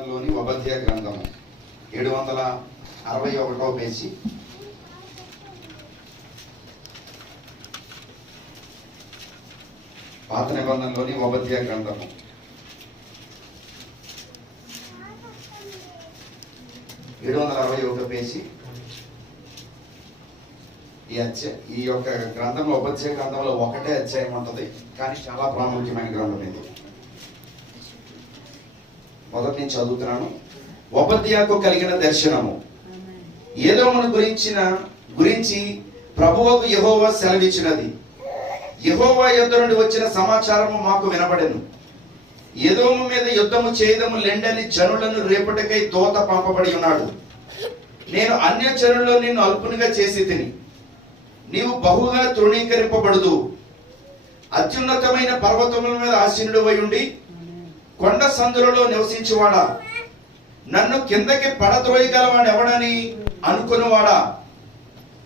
నిబంధనలోని ఓబద్యా గ్రంథము 761వ పేజీ. పాత నిబంధనలోని ఓబద్యా గ్రంథము 761 పేజీ. ఈ యొక్క గ్రంథంలో ఓబద్యా గ్రంథంలో ఒకటే అధ్యాయం ఉంటుంది, కానీ చాలా ప్రాముఖ్యమైన గ్రంథం ఇది. మొదటి నుంచి చదువుతున్నాను. ఓబద్యాకు కలిగిన దర్శనము. ఏదోమును గురించి ప్రభువుకు యెహోవా సెలవిచ్చినది. యెహోవా యొద్ద నుండి వచ్చిన సమాచారము మాకు వినబడెను. ఏదోము మీద యుద్ధము చేయదము లెండని జనులను రేపటికై దూత పంపబడి ఉన్నాడు. నేను అన్య జనుల్లో నిన్ను అల్పునిగా చేసి తిని, నీవు బహుగా తృణీకరింపబడుదు. అత్యున్నతమైన పర్వతముల మీద ఆసీనుడు అయి ఉండి కొండ సందులలో నివసించేవాడా, నన్ను కిందకి పడద్రోయగలవాడు ఎవడని అనుకునేవాడా,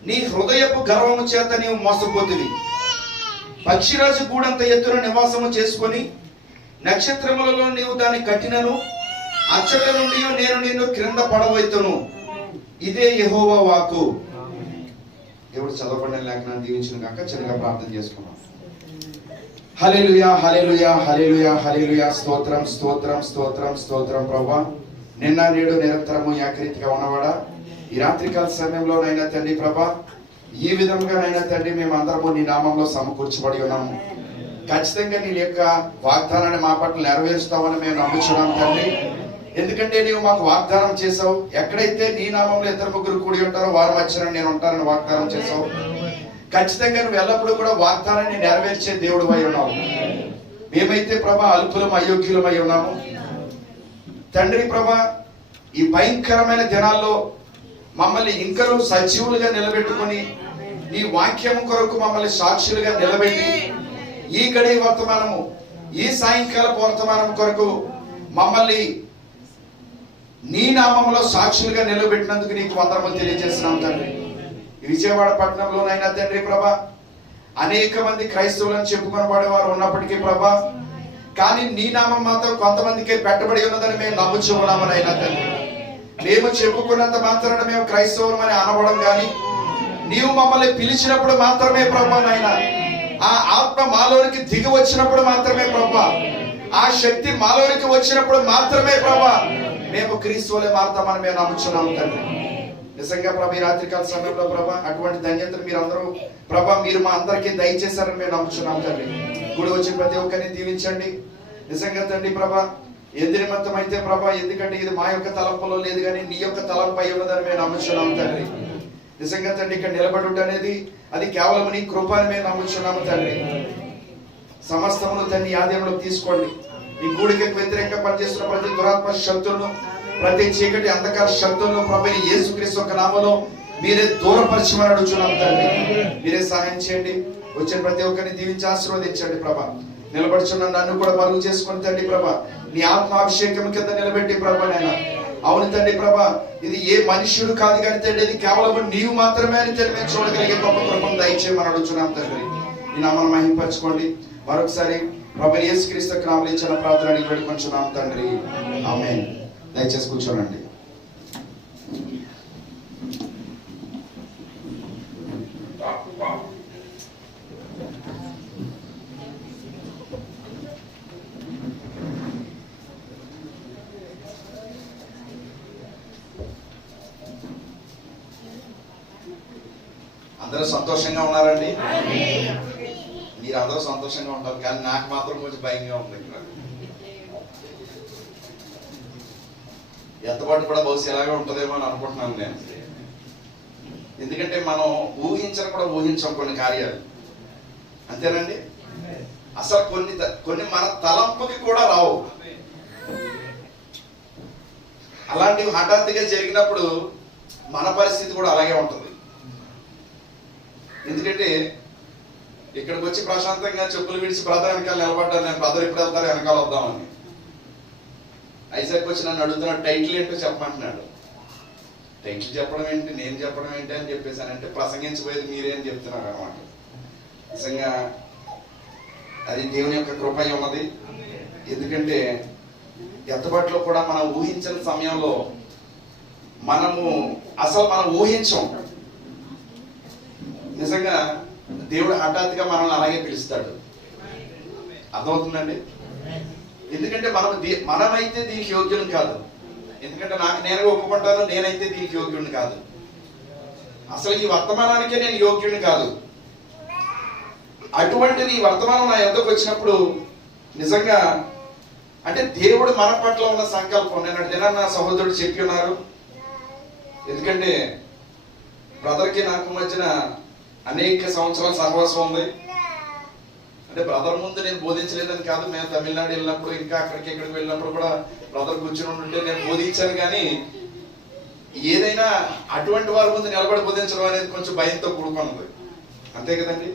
నీ హృదయపు గర్వము చేత నీవు మోసపోతివి. పక్షిరాజు గూడంత ఎత్తున నివాసము చేసుకొని నక్షత్రములలో నీవు దాన్ని కట్టినను, అచ్చట నుండి నేను నిన్ను క్రింద పడవైతును. ఇదే యెహోవా వాక్కు. దేవుడు చదవబడిన లేఖనాన్ని దీవించిన కాక చిన్నగా ప్రార్థన చేసుకున్నాం. హల్లెలూయా, హల్లెలూయా, హల్లెలూయా, హల్లెలూయా. స్తోత్రం, స్తోత్రం, స్తోత్రం, స్తోత్రం. ప్రభువా, నిన్న నేడు నిరంతరము ఏకరీతిగా ఉన్నవాడా, ఈ రాత్రికాల సమయంలో నైనా తండ్రి ప్రభా, ఈ విధంగా నైనా తండ్రి మేమందరము నీ నామంలో సమకూర్చబడి ఉన్నాము. ఖచ్చితంగా నీ యొక్క వాగ్దానాన్ని మా పట్ల నెరవేరుస్తామని మేము నమ్ముచున్నాం తండ్రి. ఎందుకంటే నీవు మాకు వాగ్దానం చేసావు, ఎక్కడైతే నీ నామంలో ఇద్దరు ముగ్గురు కూడి ఉంటారో వారి మధ్యన నేను ఉంటానని వాగ్దానం చేసావు. ఖచ్చితంగా నువ్వు ఎల్లప్పుడూ కూడా వాగ్దానాన్ని నెరవేర్చే దేవుడు అయి ఉన్నావు. మేమైతే ప్రభా అల్పులం, అయోగ్యులమై ఉన్నాము తండ్రి ప్రభా. ఈ భయంకరమైన దినాల్లో మమ్మల్ని ఇంకనూ సజీవులుగా నిలబెట్టుకుని నీ వాక్యం కొరకు మమ్మల్ని సాక్షులుగా నిలబెట్టి ఈ గడి వర్తమానము, ఈ సాయంకాలపు వర్తమానం కొరకు మమ్మల్ని నీ నామంలో సాక్షులుగా నిలబెట్టినందుకు నీకు వందనములు తెలియజేస్తున్నాం తండ్రి. విజయవాడ పట్టణంలోనైనా తండ్రి ప్రభా, అనేక మంది క్రైస్తవులను చెప్పుకొని వాడేవారు ఉన్నప్పటికీ ప్రభా, కానీ నీ నామం మాత్రం కొంతమందికే పెట్టబడి ఉన్నదని మేము నమ్ముచున్నామనైనా తండ్రి. మేము చెప్పుకున్నంత మాత్రాన మేము క్రైస్తవులమని అనబడం కానీ, నీవు మమ్మల్ని పిలిచినప్పుడు మాత్రమే ప్రభా నాయన, ఆ ఆత్మ మాలోనికి దిగి వచ్చినప్పుడు మాత్రమే ప్రభా, ఆ శక్తి మాలోనికి వచ్చినప్పుడు మాత్రమే ప్రభా మేము క్రీస్తువులే మారుతామని మేము నమ్ముచున్నాము తండ్రి. నిజంగా ప్రభా, ఈ రాత్రికాల సమయంలో ప్రభా అటువంటి ధన్యతను మీరందరూ ప్రభా మీరు మా అందరికీ దయచేశారని మేము నమ్ముచున్నాం తండ్రి. గుడి వచ్చిన ప్రతి ఒక్కరిని దీవించండి. నిజంగా తండ్రి ప్రభా, ఎందు నిమిత్తం అయితే ప్రభా, ఎందుకంటే ఇది మా యొక్క తలంపులో లేదు కానీ నీ యొక్క తలంపై ఉన్నదని మేము నమ్ముచున్నాం తండ్రి. నిజంగా తండ్రి ఇక్కడ నిలబడుట అనేది అది కేవలం నీ కృప అని మేము నమ్ముచున్నాము తండ్రి. సమస్తమును తండ్రి ఆధీనంలోకి తీసుకోండి. ఈ గూడికి వ్యతిరేకంగా పనిచేస్తున్న ప్రతి దురాత్మ శక్తులను, ప్రతి చీకటి అంధకార శక్తులను ప్రభువైన యేసుక్రీస్తు యొక్క నామములో మీరే దూరపరచమని అడుగుచున్నాము తండ్రి. మీరే సహాయం చేయండి. వచ్చిన ప్రతి ఒక్కరిని దీవించి ఆశీర్వదించండి ప్రభా. నిలబడుచున్న నన్ను కూడా మరుగు చేసుకుని తండ్రి ప్రభా, నీ ఆత్మాభిషేకం కింద నిలబెట్టి ప్రభా నాయన. అవును తండ్రి ప్రభా, ఇది ఏ మనుష్యుడు కాదు కానీ తండ్రి, ఇది కేవలం నీవు మాత్రమే అని తండ్రి మేము చూడగలిగే గొప్ప కృపను దయచేయమని అడుగుచున్నాం తండ్రి. ఈ నామమును మహిమపరచుకోండి. మరొకసారి ప్రభు యేసుక్రీస్తు నామములో ఇచ్చిన ప్రార్థన అడిగి పెట్టుకుంటున్నాం తండ్రి. ఆమేన్. దయచేసి కూర్చోనండి. అందరూ సంతోషంగా ఉన్నారండి? మీరు అందరూ సంతోషంగా ఉంటారు, కానీ నాకు మాత్రం కొంచెం భయంగా ఉంది. ఎంతపాటు కూడా బహుశా ఎలాగే ఉంటుందేమో అని అనుకుంటున్నాను నేను. ఎందుకంటే మనం ఊహించని కూడా ఊహించాం కొన్ని కార్యాలు, అంతేనండి. అసలు కొన్ని మన తలంపుకి కూడా రావు. అలాంటివి హఠాత్తుగా జరిగినప్పుడు మన పరిస్థితి కూడా అలాగే ఉంటుంది. ఎందుకంటే ఇక్కడికి వచ్చి ప్రశాంతంగా చెప్పులు విడిచి బ్రదర్ వెనకాల నిలబడ్డాను. నేను బ్రదర్ ఎప్పుడు వెళ్తారో వెనకాల వద్దామని. ఐజాక్ వచ్చి నన్ను అడుగుతున్నాడు, టైటిల్ ఏంటో చెప్పమంటున్నాడు. టైటిల్ చెప్పడం ఏంటి, నేను చెప్పడం ఏంటి అని చెప్పేసానంటే ప్రసంగించబోయేది మీరే అని చెప్తున్నారు అనమాట. నిజంగా అది దేవుని యొక్క కృప ఉన్నది. ఎందుకంటే ఎత్తుబాటులో కూడా మనం ఊహించిన సమయంలో మనం ఊహించం. నిజంగా దేవుడు హఠాత్తుగా మనల్ని అలాగే పిలుస్తాడు. అర్థమవుతుందండి? ఎందుకంటే మనమైతే దీనికి యోగ్యుని కాదు. ఎందుకంటే నాకు నేనుగా ఒప్పుకుంటాను, నేనైతే దీనికి యోగ్యుడిని కాదు. అసలు ఈ వర్తమానానికే నేను యోగ్యుడిని కాదు. అటువంటిది ఈ వర్తమానం నా యొద్దకు వచ్చినప్పుడు నిజంగా అంటే దేవుడు మన పట్ల ఉన్న సంకల్పం. నేను దినాన్ని నా సహోదరుడు చెప్పి ఉన్నారు. ఎందుకంటే బ్రదర్కి నాకు మధ్యన అనేక సంవత్సరాల సహవాసం ఉంది. అంటే బ్రదర్ ముందు నేను బోధించలేదని కాదు, మేము తమిళనాడు వెళ్ళినప్పుడు ఇంకా ఇక్కడికి వెళ్ళినప్పుడు కూడా బ్రదర్ కూర్చుని ఉంటే నేను బోధించాను. కానీ ఏదైనా అటువంటి వారి ముందు నిలబడి బోధించడం అనేది కొంచెం భయంతో కూడుకున్నది. అంతే కదండి?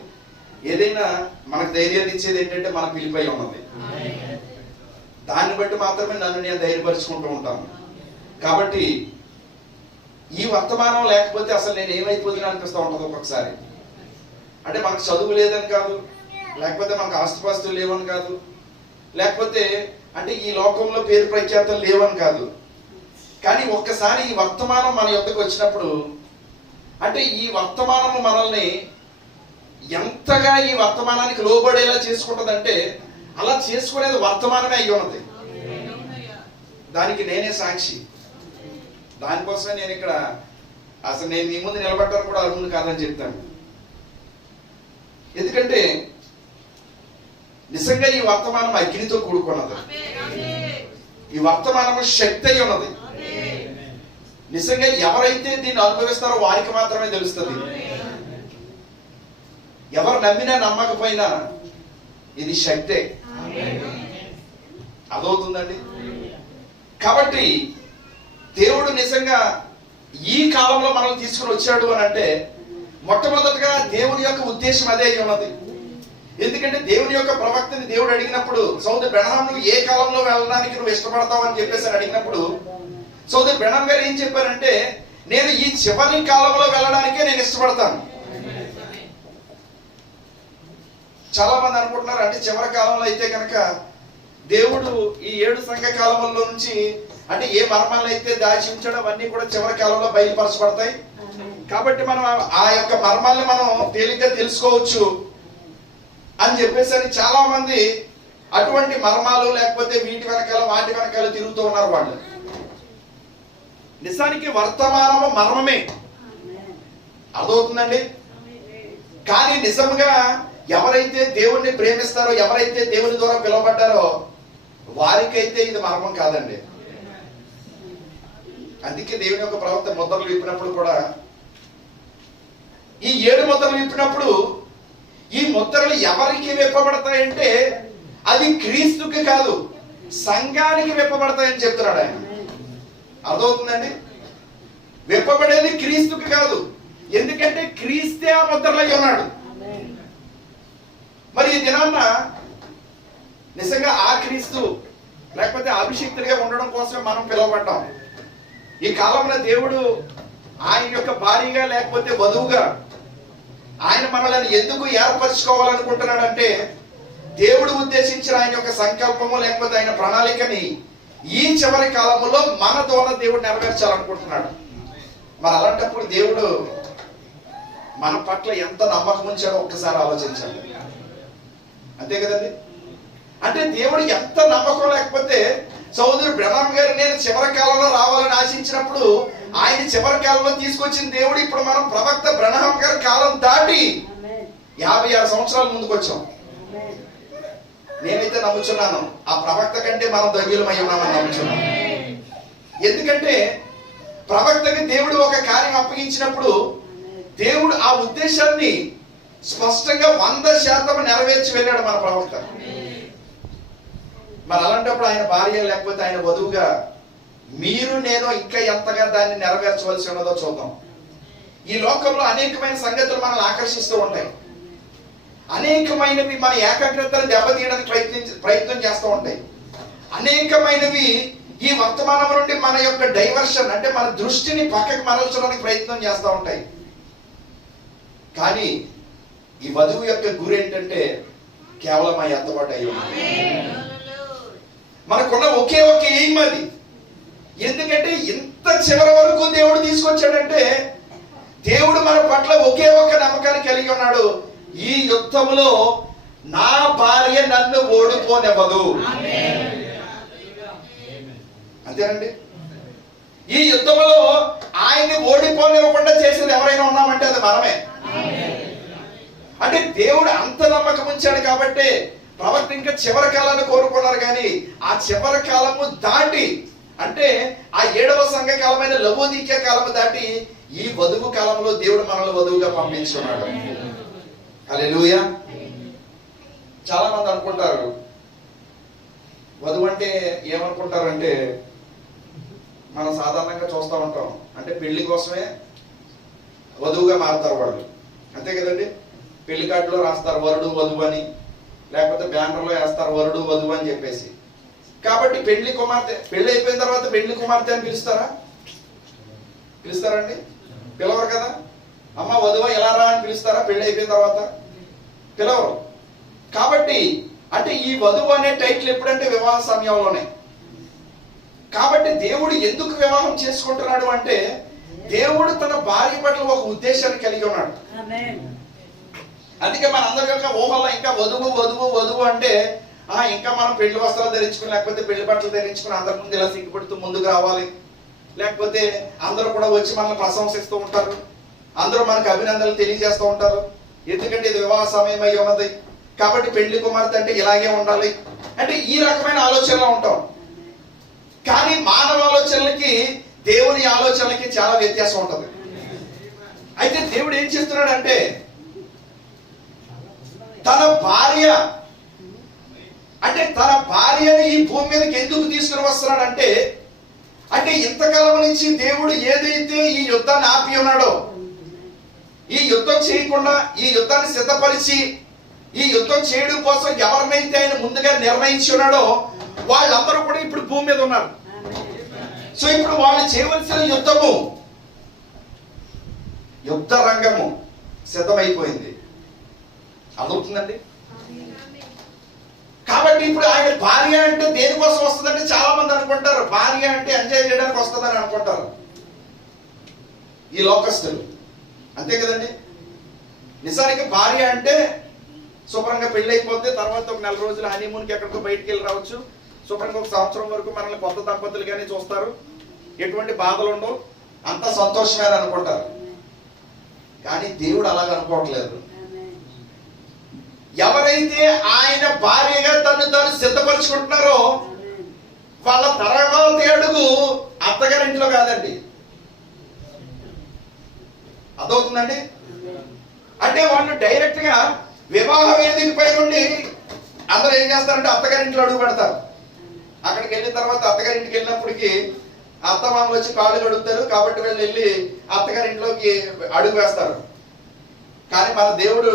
ఏదైనా మనకు ధైర్యాన్ని ఇచ్చేది ఏంటంటే మన పిలిపై ఉన్నది. దాన్ని బట్టి మాత్రమే నన్ను నేను ధైర్యపరుచుకుంటూ ఉంటాను. కాబట్టి ఈ వర్తమానం లేకపోతే అసలు నేను ఏమైపోతున్నా అనిపిస్తూ ఉంటుంది ఒక్కొక్కసారి. అంటే మనకు చదువు లేదని కాదు, లేకపోతే మనకు ఆస్తిపాస్తులు లేవని కాదు, లేకపోతే అంటే ఈ లోకంలో పేరు ప్రఖ్యాతలు లేవని కాదు. కానీ ఒక్కసారి ఈ వర్తమానం మన యొద్దకు వచ్చినప్పుడు అంటే ఈ వర్తమానము మనల్ని ఎంతగా ఈ వర్తమానానికి లోబడేలా చేసుకుంటుందంటే అలా చేసుకునేది వర్తమానమే అయ్యి ఉన్నది. దానికి నేనే సాక్షి. దానికోసమే నేను ఇక్కడ అసలు నేను మీ ముందు నిలబడ్డాను కూడా అర్హుని కాదని చెప్తాను. ఎందుకంటే నిజంగా ఈ వర్తమానం అగ్నితో కూడుకున్నది. ఈ వర్తమానము శక్తి అయి ఉన్నది. నిజంగా ఎవరైతే దీన్ని అనుభవిస్తారో వారికి మాత్రమే తెలుస్తుంది. ఎవరు నమ్మినా నమ్మకపోయినా ఇది శక్తే. అదవుతుందండి. కాబట్టి దేవుడు నిజంగా ఈ కాలంలో మనల్ని తీసుకుని వచ్చాడు అని అంటే మొట్టమొదటిగా దేవుని యొక్క ఉద్దేశం అదే అయి ఉన్నది. ఎందుకంటే దేవుని యొక్క ప్రవక్తని దేవుడు అడిగినప్పుడు, సోదరు బ్రహ్నాం నువ్వు ఏ కాలంలో వెళ్ళడానికి నువ్వు ఇష్టపడతావు అని చెప్పేసి అడిగినప్పుడు సోదరు బ్రహ్నాం గారు ఏం చెప్పారంటే, నేను ఈ చివరి కాలంలో వెళ్ళడానికే నేను ఇష్టపడతాను. చాలా మంది అనుకుంటున్నారు అంటే చివరి కాలంలో అయితే కనుక దేవుడు ఈ 7 సంఘ కాలంలో నుంచి అంటే ఏ మర్మాలను అయితే దాచి ఉంచాడో అవన్నీ కూడా చివరి కాలంలో బయలుపరచబడతాయి. కాబట్టి మనం ఆ యొక్క మర్మాల్ని మనం తేలిగ్గా తెలుసుకోవచ్చు అని చెప్పేసి అని చాలా మంది అటువంటి మర్మాలు లేకపోతే వీటి వెనకాల వాటి వెనకాల తిరుగుతూ ఉన్నారు వాళ్ళు. నిజానికి వర్తమానము మర్మమే. అర్థమవుతుందండి? కానీ నిజంగా ఎవరైతే దేవుణ్ణి ప్రేమిస్తారో, ఎవరైతే దేవుని ద్వారా పిలువబడ్డారో వారికైతే ఇది మర్మం కాదండి. అందుకే దేవుని యొక్క ప్రవక్త ముద్రలు విప్పినప్పుడు కూడా ఈ 7 ముద్రలు విప్పినప్పుడు ఈ ముద్రలు ఎవరికి విప్పబడతాయంటే అది క్రీస్తుకి కాదు, సంఘానికి విప్పబడతాయని చెప్తున్నాడు ఆయన. అర్థమవుతుందండి? విప్పబడేది క్రీస్తుకి కాదు. ఎందుకంటే క్రీస్తే ఆ ముద్రలై ఉన్నాడు. మరి ఈ దినాన్న నిజంగా ఆ క్రీస్తు లేకపోతే అభిషిక్తుడిగా ఉండడం కోసమే మనం పిలువబడ్డాం. ఈ కాలంలో దేవుడు ఆయన యొక్క భార్యగా లేకపోతే వధువుగా ఆయన మనల్ని ఎందుకు ఏర్పరచుకోవాలనుకుంటున్నాడంటే దేవుడు ఉద్దేశించిన ఆయన యొక్క సంకల్పము లేకపోతే ఆయన ప్రణాళికని ఈ చివరి కాలంలో మన ద్వారా దేవుడు నెరవేర్చాలనుకుంటున్నాడు. మరి అలాంటప్పుడు దేవుడు మన పట్ల ఎంత నమ్మకం ఉంచాడో ఒక్కసారి ఆలోచించాలి. అంతే కదండి? అంటే దేవుడు ఎంత నమ్మకం లేకపోతే సోదరుడు బ్రహ్మాం గారు నేను చివరి కాలంలో రావాలని ఆశించినప్పుడు ఆయన చివరి కాలంలో తీసుకొచ్చిన దేవుడు ఇప్పుడు మనం ప్రవక్త బ్రహ్మాం గారి కాలం దాటి 56 సంవత్సరాల ముందుకు వచ్చాం. నేనైతే నమ్ముచున్నాను ఆ ప్రవక్త కంటే మనం ధన్యులమై ఉన్నామని నమ్ముచున్నాను. ఎందుకంటే ప్రవక్తకి దేవుడు ఒక కార్యం అప్పగించినప్పుడు దేవుడు ఆ ఉద్దేశాన్ని స్పష్టంగా 100% నెరవేర్చి వెళ్ళాడు మన ప్రవక్త. మరి అలాంటప్పుడు ఆయన భార్య లేకపోతే ఆయన వధువుగా మీరు నేను ఇంకా ఎంతగా దాన్ని నెరవేర్చవలసి ఉన్నదో చూద్దాం. ఈ లోకంలో అనేకమైన సంగతులు మనల్ని ఆకర్షిస్తూ ఉంటాయి. అనేకమైనవి మన ఏకాగ్రతను దెబ్బతీయడానికి ప్రయత్నం చేస్తూ ఉంటాయి. అనేకమైనవి ఈ వర్తమానం నుండి మన యొక్క డైవర్షన్ అంటే మన దృష్టిని పక్కకు మరల్చడానికి ప్రయత్నం చేస్తూ ఉంటాయి. కానీ ఈ వధువు యొక్క గురి ఏంటంటే కేవలం ఆ ఎత్తబాటు అయ్యి ఉంది. మనకున్న ఒకే ఒక ఎయిమ్ అది. ఎందుకంటే ఇంత చివరి వరకు దేవుడు తీసుకొచ్చాడంటే దేవుడు మన పట్ల ఒకే ఒక నమ్మకాన్ని కలిగి ఉన్నాడు. ఈ యుద్ధములో నా భార్య నన్ను ఓడిపోనివ్వదు. అంతేనండి. ఈ యుద్ధంలో ఆయన్ని ఓడిపోనివ్వకుండా చేసేది ఎవరైనా ఉన్నామంటే అది మనమే. అంటే దేవుడు అంత నమ్మకం ఉంచాడు కాబట్టి ప్రవక్త ఇంకా చివరి కాలాన్ని కోరుకున్నారు. కానీ ఆ చివరి కాలము దాటి, అంటే ఆ 7వ సంఘ కాలమైన లవోదికీయ కాలము దాటి ఈ వధువు కాలంలో దేవుడు మనల్ని వధువుగా పంపించున్నాడు. హల్లెలూయా. చాలా మంది అనుకుంటారు వధువు అంటే ఏమనుకుంటారంటే, మనం సాధారణంగా చూస్తూ ఉంటాం, అంటే పెళ్లి కోసమే వధువుగా మారుతారు వాళ్ళు, అంతే కదండి. పెళ్లి కార్డులో రాస్తారు వరుడు వధువు అని, లేకపోతే బ్యానర్లో వేస్తారు వరుడు వధువు అని చెప్పేసి. కాబట్టి పెళ్లి కుమార్తె, పెళ్లి అయిపోయిన తర్వాత పెళ్లి కుమార్తె అని పిలుస్తారండి? పిలవరు కదా. అమ్మ వధువు ఎలా రా అని పిలుస్తారా? పెళ్లి అయిపోయిన తర్వాత పిలవరు. కాబట్టి అంటే ఈ వధువు అనే టైటిల్ ఎప్పుడంటే వివాహ సమయంలోనే. కాబట్టి దేవుడు ఎందుకు వివాహం చేసుకుంటున్నాడు అంటే, దేవుడు తన భార్య పట్ల ఒక ఉద్దేశాన్ని కలిగి ఉన్నాడు. అందుకే మన అందరి యొక్క ఊహల్లో ఇంకా వధువు వధువు వధువు అంటే ఇంకా మనం పెళ్లి వస్త్రాలు ధరించుకుని, లేకపోతే పెళ్లి బట్టలు ధరించుకుని అందరి ముందు ఇలా సిగ్గుపడుతూ ముందుకు రావాలి, లేకపోతే అందరూ కూడా వచ్చి మనల్ని ప్రశంసిస్తూ ఉంటారు, అందరూ మనకు అభినందనలు తెలియజేస్తూ ఉంటారు. ఎందుకంటే ఇది వివాహ సమయం అయి ఉన్నది కాబట్టి పెళ్లి కుమార్తె అంటే ఇలాగే ఉండాలి అంటే ఈ రకమైన ఆలోచనలో ఉంటాం. కానీ మానవ ఆలోచనలకి దేవుని ఆలోచనలకి చాలా వ్యత్యాసం ఉంటుంది. అయితే దేవుడు ఏం చేస్తున్నాడు అంటే, తన భార్యని ఈ భూమి మీదకి ఎందుకు తీసుకుని వస్తున్నాడు అంటే ఇంతకాలం నుంచి దేవుడు ఏదైతే ఈ యుద్ధాన్ని ఆపి ఉన్నాడో, ఈ యుద్ధం చేయకుండా ఈ యుద్ధాన్ని సిద్ధపరిచి ఈ యుద్ధం చేయడం కోసం ఎవరినైతే ఆయన ముందుగా నిర్ణయించి ఉన్నాడో వాళ్ళందరూ కూడా ఇప్పుడు భూమి మీద ఉన్నారు. సో ఇప్పుడు వాళ్ళు చేయవలసిన యుద్ధ రంగము సిద్ధమైపోయింది. అర్థమవుతుందండి. కాబట్టి ఇప్పుడు ఆయన భార్య అంటే దేనికోసం వస్తుందంటే చాలా మంది అనుకుంటారు భార్య అంటే ఎంజాయ్ చేయడానికి వస్తుందని అనుకుంటారు ఈ లోకస్తులు, అంతే కదండి. నిజానికి భార్య అంటే శుభ్రంగా పెళ్లి అయిపోతే తర్వాత ఒక 4 రోజులు హనీమూన్కి ఎక్కడికో బయటికి వెళ్ళి రావచ్చు, శుభ్రంగా ఒక సంవత్సరం వరకు మనల్ని కొత్త దంపతులుగానే చూస్తారు, ఎటువంటి బాధలు ఉండవు, అంత సంతోషమే అని అనుకుంటారు. కానీ దేవుడు అలాగ అనుకోవట్లేదు. ఎవరైతే ఆయన భార్యగా తాను సిద్ధపరచుకుంటున్నారో వాళ్ళ తర్వాతి అడుగు అత్తగారింట్లో కాదండి. అదవుతుందండి. అంటే వాళ్ళు డైరెక్ట్ గా వివాహ వేదిక పై నుండి అందరూ ఏం చేస్తారంటే అత్తగారింట్లో అడుగు పెడతారు. అక్కడికి వెళ్ళిన తర్వాత అత్తగారింటికి వెళ్ళినప్పటికీ అత్తమామలు వచ్చి కాళ్ళు కడుగుతారు కాబట్టి వీళ్ళు వెళ్ళి అత్తగారింట్లోకి అడుగు వేస్తారు. కానీ మన దేవుడు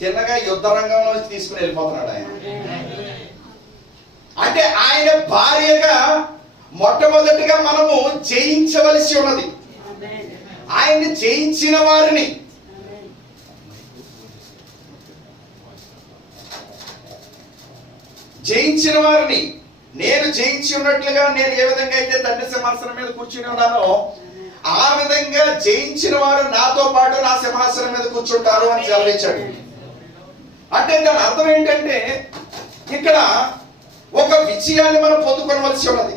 తిన్నగా యుద్ధ రంగంలో తీసుకుని వెళ్ళిపోతున్నాడు ఆయన. అంటే ఆయన భార్యగా మొట్టమొదటిగా మనము జయించవలసి ఉన్నది. ఆయన్ని జయించిన వారిని నేను జయించి ఉన్నట్లుగా నేను ఏ విధంగా అయితే తండ్రి సింహాసనం మీద కూర్చుని ఉన్నానో ఆ విధంగా జయించిన వారు నాతో పాటు నా సింహాసనం మీద కూర్చుంటారు అని సెలవిచ్చాడు. అంటే దాని అర్థం ఏంటంటే ఇక్కడ ఒక విజయాన్ని మనం పొందుకోవలసి ఉన్నది.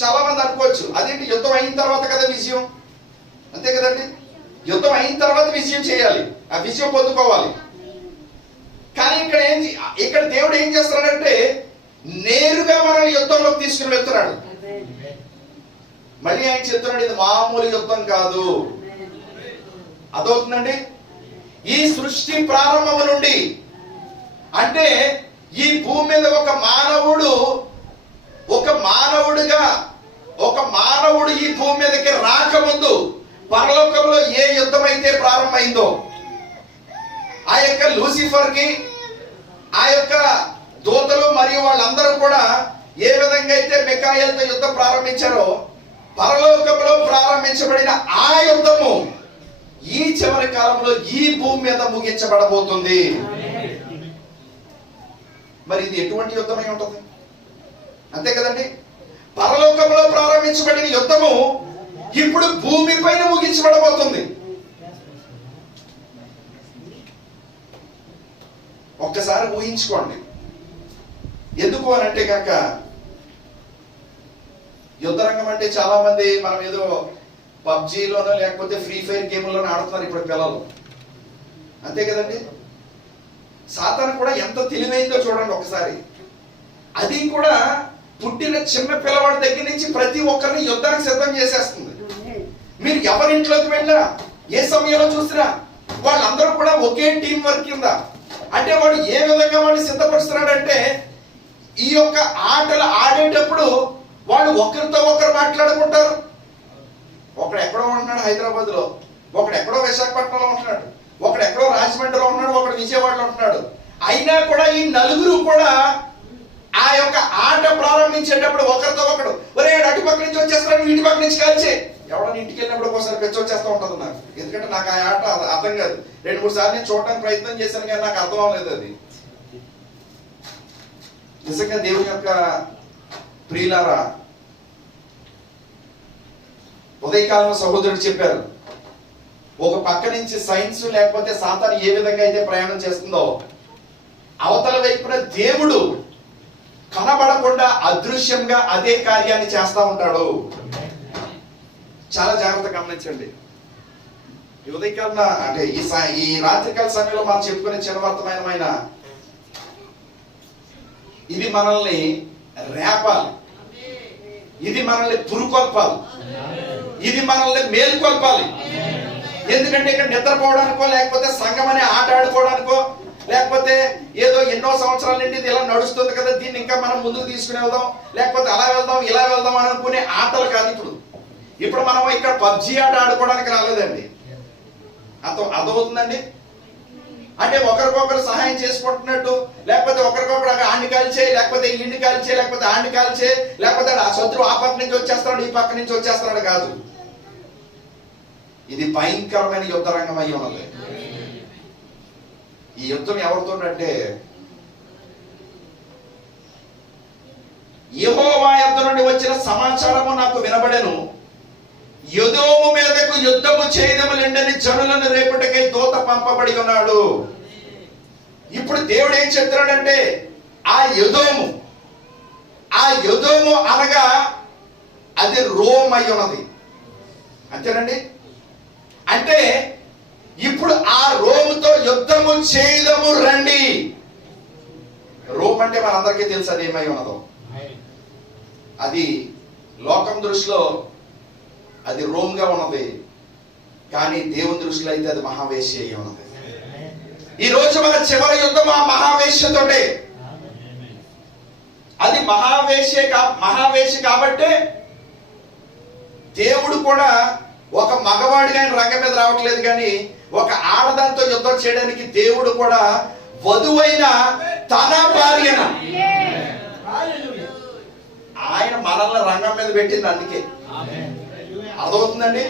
చాలా మంది అనుకోవచ్చు అదేంటి యుద్ధం అయిన తర్వాత కదా విజయం, అంతే కదండి. యుద్ధం అయిన తర్వాత విజయం చేయాలి, ఆ విజయం పొందుకోవాలి. కానీ ఇక్కడ దేవుడు ఏం చేస్తున్నాడంటే నేరుగా మనల్ని యుద్ధంలోకి తీసుకుని వెళ్తున్నాడు. మళ్ళీ ఆయన చెప్తున్నాడు ఇది మామూలు యుద్ధం కాదు. అదవుతుందండి. ఈ సృష్టి ప్రారంభం నుండి అంటే ఈ భూమి మీద ఒక మానవుడు ఈ భూమి మీదకి రాకముందు పరలోకంలో ఏ యుద్ధం అయితే ప్రారంభమైందో ఆ యొక్క లూసిఫర్ కి ఆ యొక్క దూతలు మరియు వాళ్ళందరూ కూడా ఏ విధంగా అయితే మిఖాయేలుతో యుద్ధం ప్రారంభించారో పరలోకంలో ప్రారంభించబడిన ఆ యుద్ధము ఈ చివరి కాలంలో ఈ భూమి మీద ముగించబడబోతుంది. మరి ఇది ఎటువంటి యుద్ధమై ఉంటుంది? అంతే కదండి. పరలోకంలో ప్రారంభించబడిన యుద్ధము ఇప్పుడు భూమి పైన ముగించబడబోతుంది. ఒక్కసారి ఊహించుకోండి. ఎందుకు అని అంటే కనుక, యుద్ధరంగం అంటే చాలా మంది మనం ఏదో పబ్జీలోనో లేకపోతే ఫ్రీ ఫైర్ గేమ్లోనో ఆడుతున్నారు ఇప్పుడు పిల్లలు, అంతే కదండి. సాతాను కూడా ఎంత తెలివైందో చూడండి ఒకసారి. అది కూడా పుట్టిన చిన్న పిల్లవాడి దగ్గర నుంచి ప్రతి ఒక్కరిని యుద్ధానికి సిద్ధం చేసేస్తుంది. మీరు ఎవరింట్లోకి వెళ్ళినా ఏ సమయంలో చూసినా వాళ్ళందరూ కూడా ఒకే టీం వర్క్ కింద. అంటే వాడు ఏ విధంగా వాడిని సిద్ధపరుస్తున్నాడంటే, ఈ యొక్క ఆటలు ఆడేటప్పుడు వాళ్ళు ఒకరితో ఒకరు మాట్లాడుకుంటారు. ఒకడు ఎక్కడో ఉంటున్నాడు హైదరాబాద్ లో, ఒకడు ఎక్కడో విశాఖపట్నంలో ఉంటున్నాడు, ఒకడు ఎక్కడో రాజమండ్రిలో ఉంటున్నాడు, ఒకడు విజయవాడలో ఉంటున్నాడు. అయినా కూడా ఈ నలుగురు కూడా ఆ యొక్క ఆట ప్రారంభించేటప్పుడు ఒకరితో ఒకడు, ఒరే అటుపక్క నుంచి వచ్చేస్తాడు, ఇంటి పక్క నుంచి కలిసి ఎవడన్నా ఇంటికి వెళ్ళినప్పుడు ఒకసారి పెచ్చి వచ్చేస్తూ ఉంటుంది నాకు. ఎందుకంటే నాకు ఆ ఆట అర్థం కాదు. 2-3 సార్లు నేను చూడడానికి ప్రయత్నం చేశాను కానీ నాకు అర్థం అవ్వలేదు అది. నిజంగా దేవుని యొక్క ప్రియులారా, ఉదయకాలంలో సహోదరుడు చెప్పారు, ఒక పక్క నుంచి సైన్స్ లేకపోతే సాతాను ఏ విధంగా అయితే ప్రయాణం చేస్తుందో, అవతల వైపున దేవుడు కనబడకుండా అదృశ్యంగా అదే కార్యాన్ని చేస్తా ఉంటాడు. చాలా జాగ్రత్తగా గమనించండి. ఈ ఉదయకాల అంటే ఈ రాత్రికాల సమయంలో మనం చెప్పుకునే చిన్న వర్తమానమైన ఇది మనల్ని రేపాలి, ఇది మనల్ని పురుకొల్పాలి, ఇది మనల్ని మేలుకొల్పాలి. ఎందుకంటే ఇక్కడ నిద్రపోవడానికో లేకపోతే సంఘం అనే ఆట ఆడుకోవడానికో లేకపోతే ఏదో ఎన్నో సంవత్సరాల నుండి ఇది ఇలా నడుస్తుంది కదా, దీన్ని ఇంకా మనం ముందుకు తీసుకుని వెళ్దాం, లేకపోతే అలా వెళ్దాం ఇలా వెళ్దాం అని అనుకునే ఆటలు కాదు. ఇప్పుడు మనం ఇక్కడ పబ్జీ ఆట ఆడుకోవడానికి రాలేదండి. అర్థమవుతుందండి. అంటే ఒకరికొకరు సహాయం చేసుకుంటున్నట్టు, లేకపోతే ఒకరికొకరు ఆండి కాల్చే, లేకపోతే ఈండి కాల్చే, లేకపోతే ఆండి కాల్చే, లేకపోతే ఆ శత్రువు ఆ పక్క నుంచి వచ్చేస్తున్నాడు ఈ పక్క నుంచి వచ్చేస్తున్నాడు కాదు. ఇది భయంకరమైన యుద్ధ రంగం అయి ఉన్నది. ఈ యుద్ధం ఎవరితో అంటే యెహోవా యొద్ద నుండి వచ్చిన సమాచారము నాకు వినబడెను, ఎదోము మీదకు యుద్ధము చేయదములెండని జనులను రేపటికై దూత పంపబడి ఉన్నాడు. ఇప్పుడు దేవుడు ఏం చెప్తున్నాడంటే, ఆ ఎదోము అనగా అది రోమ్ అయి ఉన్నది, అంతేనండి. అంటే ఇప్పుడు ఆ రోముతో యుద్ధము చేయదము రండి. రోమ్ అంటే మనందరికీ తెలుసు అది ఏమై ఉన్నదో. అది లోకం దృష్టిలో అది రోమ్ గా ఉన్నది, కానీ దేవుని దృష్టిలో అయితే అది మహావేశ్య అయి ఉన్నది. ఈ రోజు మన చివరి యుద్ధం ఆ మహావేశ్యతోటే. అది మహావేశ్య కాబట్టే దేవుడు కూడా ఒక మగవాడిగా ఆయన రంగం మీద రావట్లేదు, కానీ ఒక ఆడదాంతో యుద్ధం చేయడానికి దేవుడు కూడా వధువైన తన భార్యన ఆయన మనల్ని రంగం మీద పెట్టింది. అందుకే అర్థమవుతుందండి.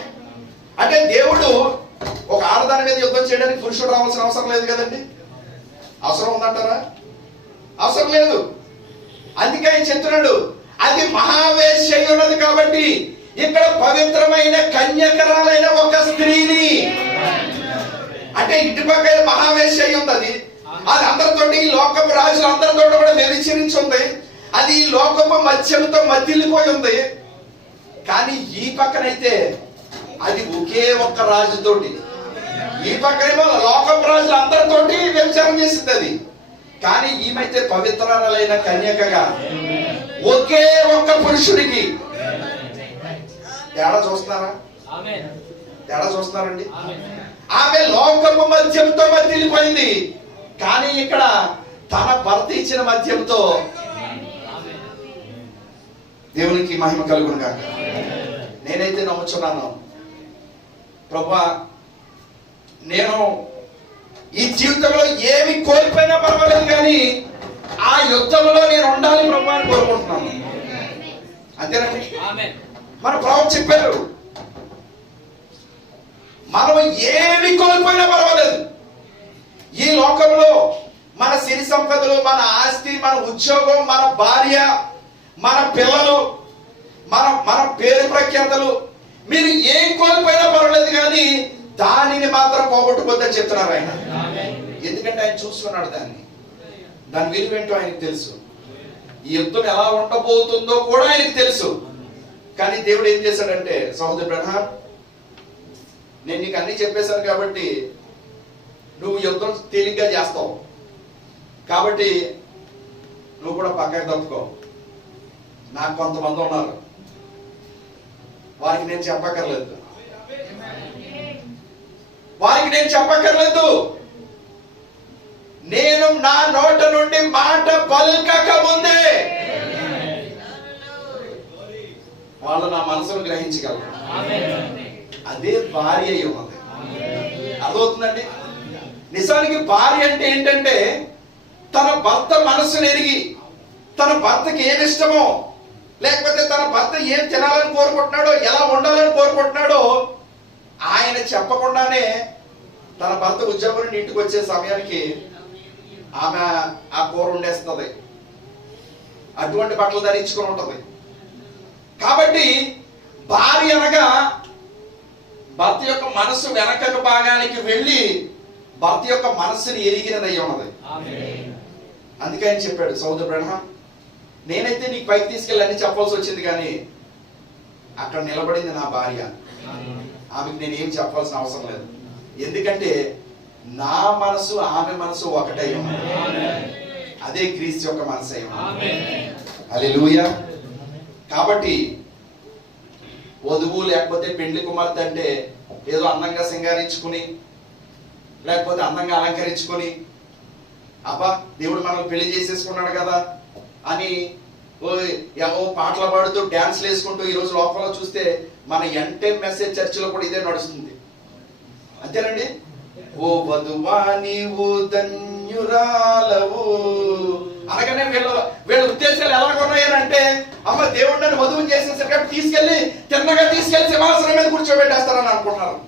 అంటే దేవుడు ఒక ఆడదాని మీద యుద్ధం చేయడానికి పురుషుడు రావాల్సిన అవసరం లేదు కదండి. అవసరం ఉందంటారా? అవసరం లేదు. అందుకే ఆయన చెప్తున్నాడు, అది మహావేశ్య ఉన్నది కాబట్టి ఇక్కడ పవిత్రమైన కన్యకరాలైన ఒక స్త్రీని, అంటే ఇటుపక్క మహావేశ్య ఉంది, అది అందరితోటి ఈ లోకపు రాజులు అందరితో కూడా వ్యభిచరించి ఉంది. అది ఈ లోకపు మత్స్యంతో మధ్యలిపోయి ఉంది. కానీ ఈ పక్కనైతే అది ఒకే ఒక్క రాజుతోటి, ఈ పక్కనేమో లోకపు రాజులు అందరితోటి వ్యభిచారం చేసింది అది. కానీ ఈమైతే పవిత్రాలైన కన్యకగా ఒకే ఒక్క పురుషుడికి. తేడా చూస్తున్నారా? తేడా చూస్తున్నారండి. ఆమె లోకపు మద్యంతో మధ్యలిపోయింది, కానీ ఇక్కడ తన భర్త ఇచ్చిన మద్యంతో. దేవునికి మహిమ కలుగును గాక. నేనైతే నమ్ముచున్నాను, ప్రభువా నేను ఈ జీవితంలో ఏమి కోల్పోయినా పర్వాలేదు, కానీ ఆ యుద్ధంలో నేను ఉండాలి ప్రభువా అని కోరుకుంటున్నాను. అంతేనండి. మన ప్రభువు చెప్పారు, మనం ఏమి కోల్పోయినా పర్వాలేదు, ఈ లోకంలో మన సిరి సంపదలు, మన ఆస్తి, మన ఉద్యోగం, మన భార్య, మన పిల్లలు, మన పేరు ప్రఖ్యాతలు, మీరు ఏం కోల్పోయినా పర్వాలేదు కానీ దానిని మాత్రం పోగొట్టుకోద్దని చెప్తున్నారు ఆయన. ఎందుకంటే ఆయన చూసుకున్నాడు దాని విలువేంటో ఆయనకు తెలుసు. ఈ యుద్ధం ఎలా ఉండబోతుందో కూడా ఆయనకు తెలుసు. కానీ దేవుడు ఏం చేశాడంటే, సహోదరు బ్రహ్మాన్, నేను నీకు అన్ని చెప్పేశాను కాబట్టి నువ్వు యుద్ధం తేలిగ్గా చేస్తావు, కాబట్టి నువ్వు కూడా పక్కకు తప్పుకో. నాకు కొంతమంది ఉన్నారు, వారికి నేను చెప్పక్కర్లేదు, నేను నా నోట నుండి మాట పలుకక ముందే వాళ్ళు నా మనసును గ్రహించగలరు. అదే భార్య అయి ఉన్నది. అర్థమవుతుందండి? నిజానికి భార్య అంటే ఏంటంటే, తన భర్త మనస్సును ఎరిగి, తన భర్తకి ఏమి ఇష్టమో, లేకపోతే తన భర్త ఏం తినాలని కోరుకుంటున్నాడో, ఎలా ఉండాలని కోరుకుంటున్నాడో ఆయన చెప్పకుండానే తన భర్త ఉద్యోగం నుండి ఇంటికి వచ్చే సమయానికి ఆమె ఆ కూర వండేస్తుంది, అటువంటి బట్టలు ధరించుకొని ఉంటది. కాబట్టి భార్య అనగా భర్త యొక్క మనస్సు వెనక భాగానికి వెళ్ళి భర్త యొక్క మనస్సుని ఎరిగినదై ఉన్నది. అందుకే ఆయన చెప్పాడు, సహోదరు బ్రహ్మాన్, నేనైతే నీకు పైకి తీసుకెళ్ళి అన్ని చెప్పాల్సి వచ్చింది, కానీ అక్కడ నిలబడింది నా భార్య. ఆమెకు నేను ఏం చెప్పాల్సిన అవసరం లేదు, ఎందుకంటే నా మనసు ఆమె మనసు ఒకటై ఉన్నది. అదే క్రీస్తు యొక్క మనసు అయి ఉన్నది. హల్లెలూయా. కాబట్టి వధువు లేకపోతే పెండ్లి కుమార్తె అంటే ఏదో అందంగా సింగారించుకుని, లేకపోతే అందంగా అలంకరించుకొని, అబ్బా దేవుడు మనల్ని పెళ్లి చేసేసుకున్నాడు కదా అని ఓ పాటలు పాడుతూ డ్యాన్స్లు వేసుకుంటూ ఈరోజు లోపల చూస్తే మన ఎంటే మెసేజ్ చర్చిలో కూడా ఇదే నడుస్తుంది. అంతేనండి. ఓ వధువా నీవు ధన్యురాలవు అనగానే వీళ్ళ ఉద్దేశాలు ఎలా ఉన్నాయనంటే, అమ్మ దేవుడు నన్ను వధువుని చేసేసారు కాబట్టి తిన్నగా తీసుకెళ్లి సింహాసనం మీద కూర్చోబెట్టేస్తారని అనుకుంటున్నారు.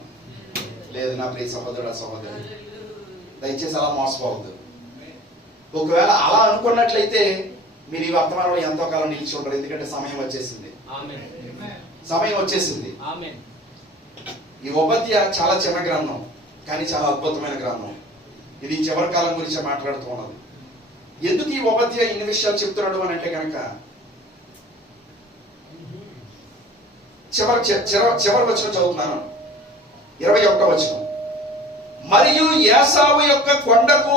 లేదు నా ప్రియ సహోదరుడు, సహోదరు, దయచేసి అలా మోసపోవద్దు. ఒకవేళ అలా అనుకున్నట్లయితే మీరు ఈ వర్తమానంలో ఎంతో కాలం నిలిచి ఉంటారు, ఎందుకంటే సమయం వచ్చేసింది. ఈ ఉపద్య చాలా చిన్న గ్రంథం, కానీ చాలా అద్భుతమైన గ్రంథం. ఇది చివరి కాలం గురించి మాట్లాడుతూ ఉన్నది. ఎందుకు ఈ ఉపద్య ఇన్ని విషయాలు చెప్తున్నాడు అని అంటే కనుక, చివరి వచనం చదువుతున్నాను, 21వ వచనం. మరియు ఏసావు యొక్క కొండకు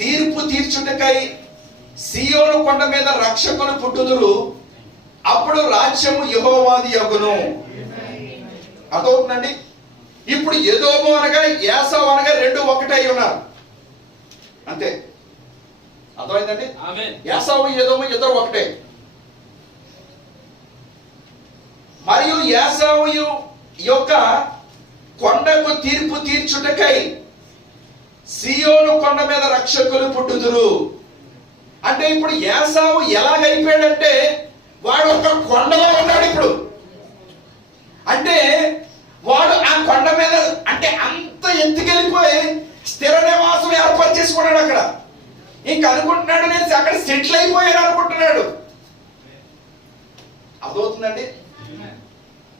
తీర్పు తీర్చుటకై సీయోను కొండ మీద రక్షకులు పుట్టుదురు, అప్పుడు రాజ్యము యెహోవాది యగును. అర్థమవుతుందండి? ఇప్పుడు ఎదోము అనగా ఏసావు అనగా రెండు ఒకటై ఉన్నారు, అంతే. అర్థమైందండి? ఏసావు ఎదోము ఇద్దరు ఒకటే. మరియు ఏసావు యొక్క కొండకు తీర్పు తీర్చుటకై సీయోను కొండ మీద రక్షకులు పుట్టుదురు. అంటే ఇప్పుడు ఏసావు ఎలాగైపోయాడంటే, వాడు ఒక కొండలో ఉన్నాడు ఇప్పుడు. అంటే వాడు ఆ కొండ మీద అంటే అంత ఎత్తుకెళ్ళిపోయి స్థిర నివాసం ఏర్పాటు చేసుకున్నాడు అక్కడ. ఇంక అనుకుంటున్నాడు నేను అక్కడ సెటిల్ అయిపోయాను అనుకుంటున్నాడు. అర్థమవుతుందండి?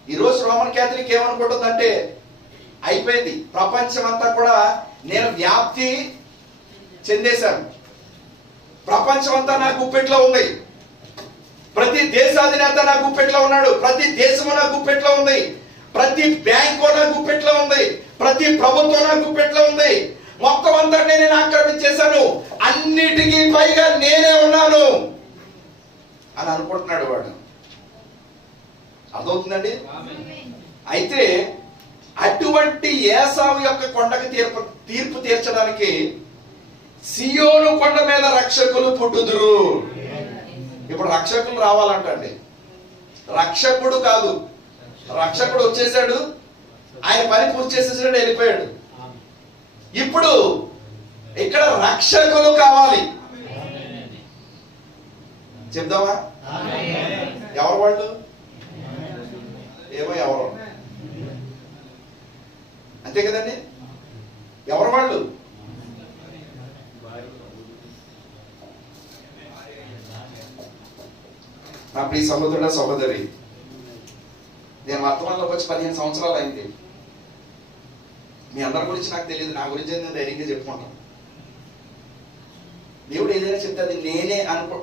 ఈరోజు రోమన్ క్యాథలిక్ ఏమనుకుంటుందంటే, అయిపోయింది, ప్రపంచం అంతా కూడా నేను వ్యాప్తి చెందేశాను, ప్రపంచం అంతా నా గుప్పెట్లో ఉంది, ప్రతి దేశాధినేత నా గుప్పెట్లో ఉన్నాడు, ప్రతి దేశము నా గుప్పెట్లో ఉంది, ప్రతి బ్యాంకు నా గుప్పెట్లో ఉంది, ప్రతి ప్రభుత్వం నా గుప్పెట్లో ఉంది, మొత్తం అంతా నేనే ఆక్రమించేశాను, అన్నిటికీ పైగా నేనే ఉన్నాను అని అనుకుంటున్నాడు వాడు. అర్థమవుతుందండి? అయితే అటువంటి ఏసావు యొక్క కొండకు తీర్పు తీర్చడానికి సీయోను కొండ మీద రక్షకులు పుట్టుదురు. ఇప్పుడు రక్షకులు రావాలంటండి. రక్షకుడు కాదు, రక్షకుడు వచ్చేసాడు, ఆయన పని పూర్తి చేసేసాడు, వెళ్ళిపోయాడు. ఇప్పుడు ఇక్కడ రక్షకులు కావాలి. చెప్దామా? ఎవరు వాళ్ళు? ఏమో ఎవరు, అంతే కదండి. ఎవరు వాళ్ళు? నా ప్రియ సహోదరుడ సహోదరి, నేను వర్తమానంలోకి వచ్చి 15 సంవత్సరాలు అయింది. మీ అందరి గురించి నాకు తెలియదు, నా గురించి నేను ధైర్యంగా చెప్పుకుంటాను. దేవుడు ఏదైనా చెప్తే అది నేనే అనుకో.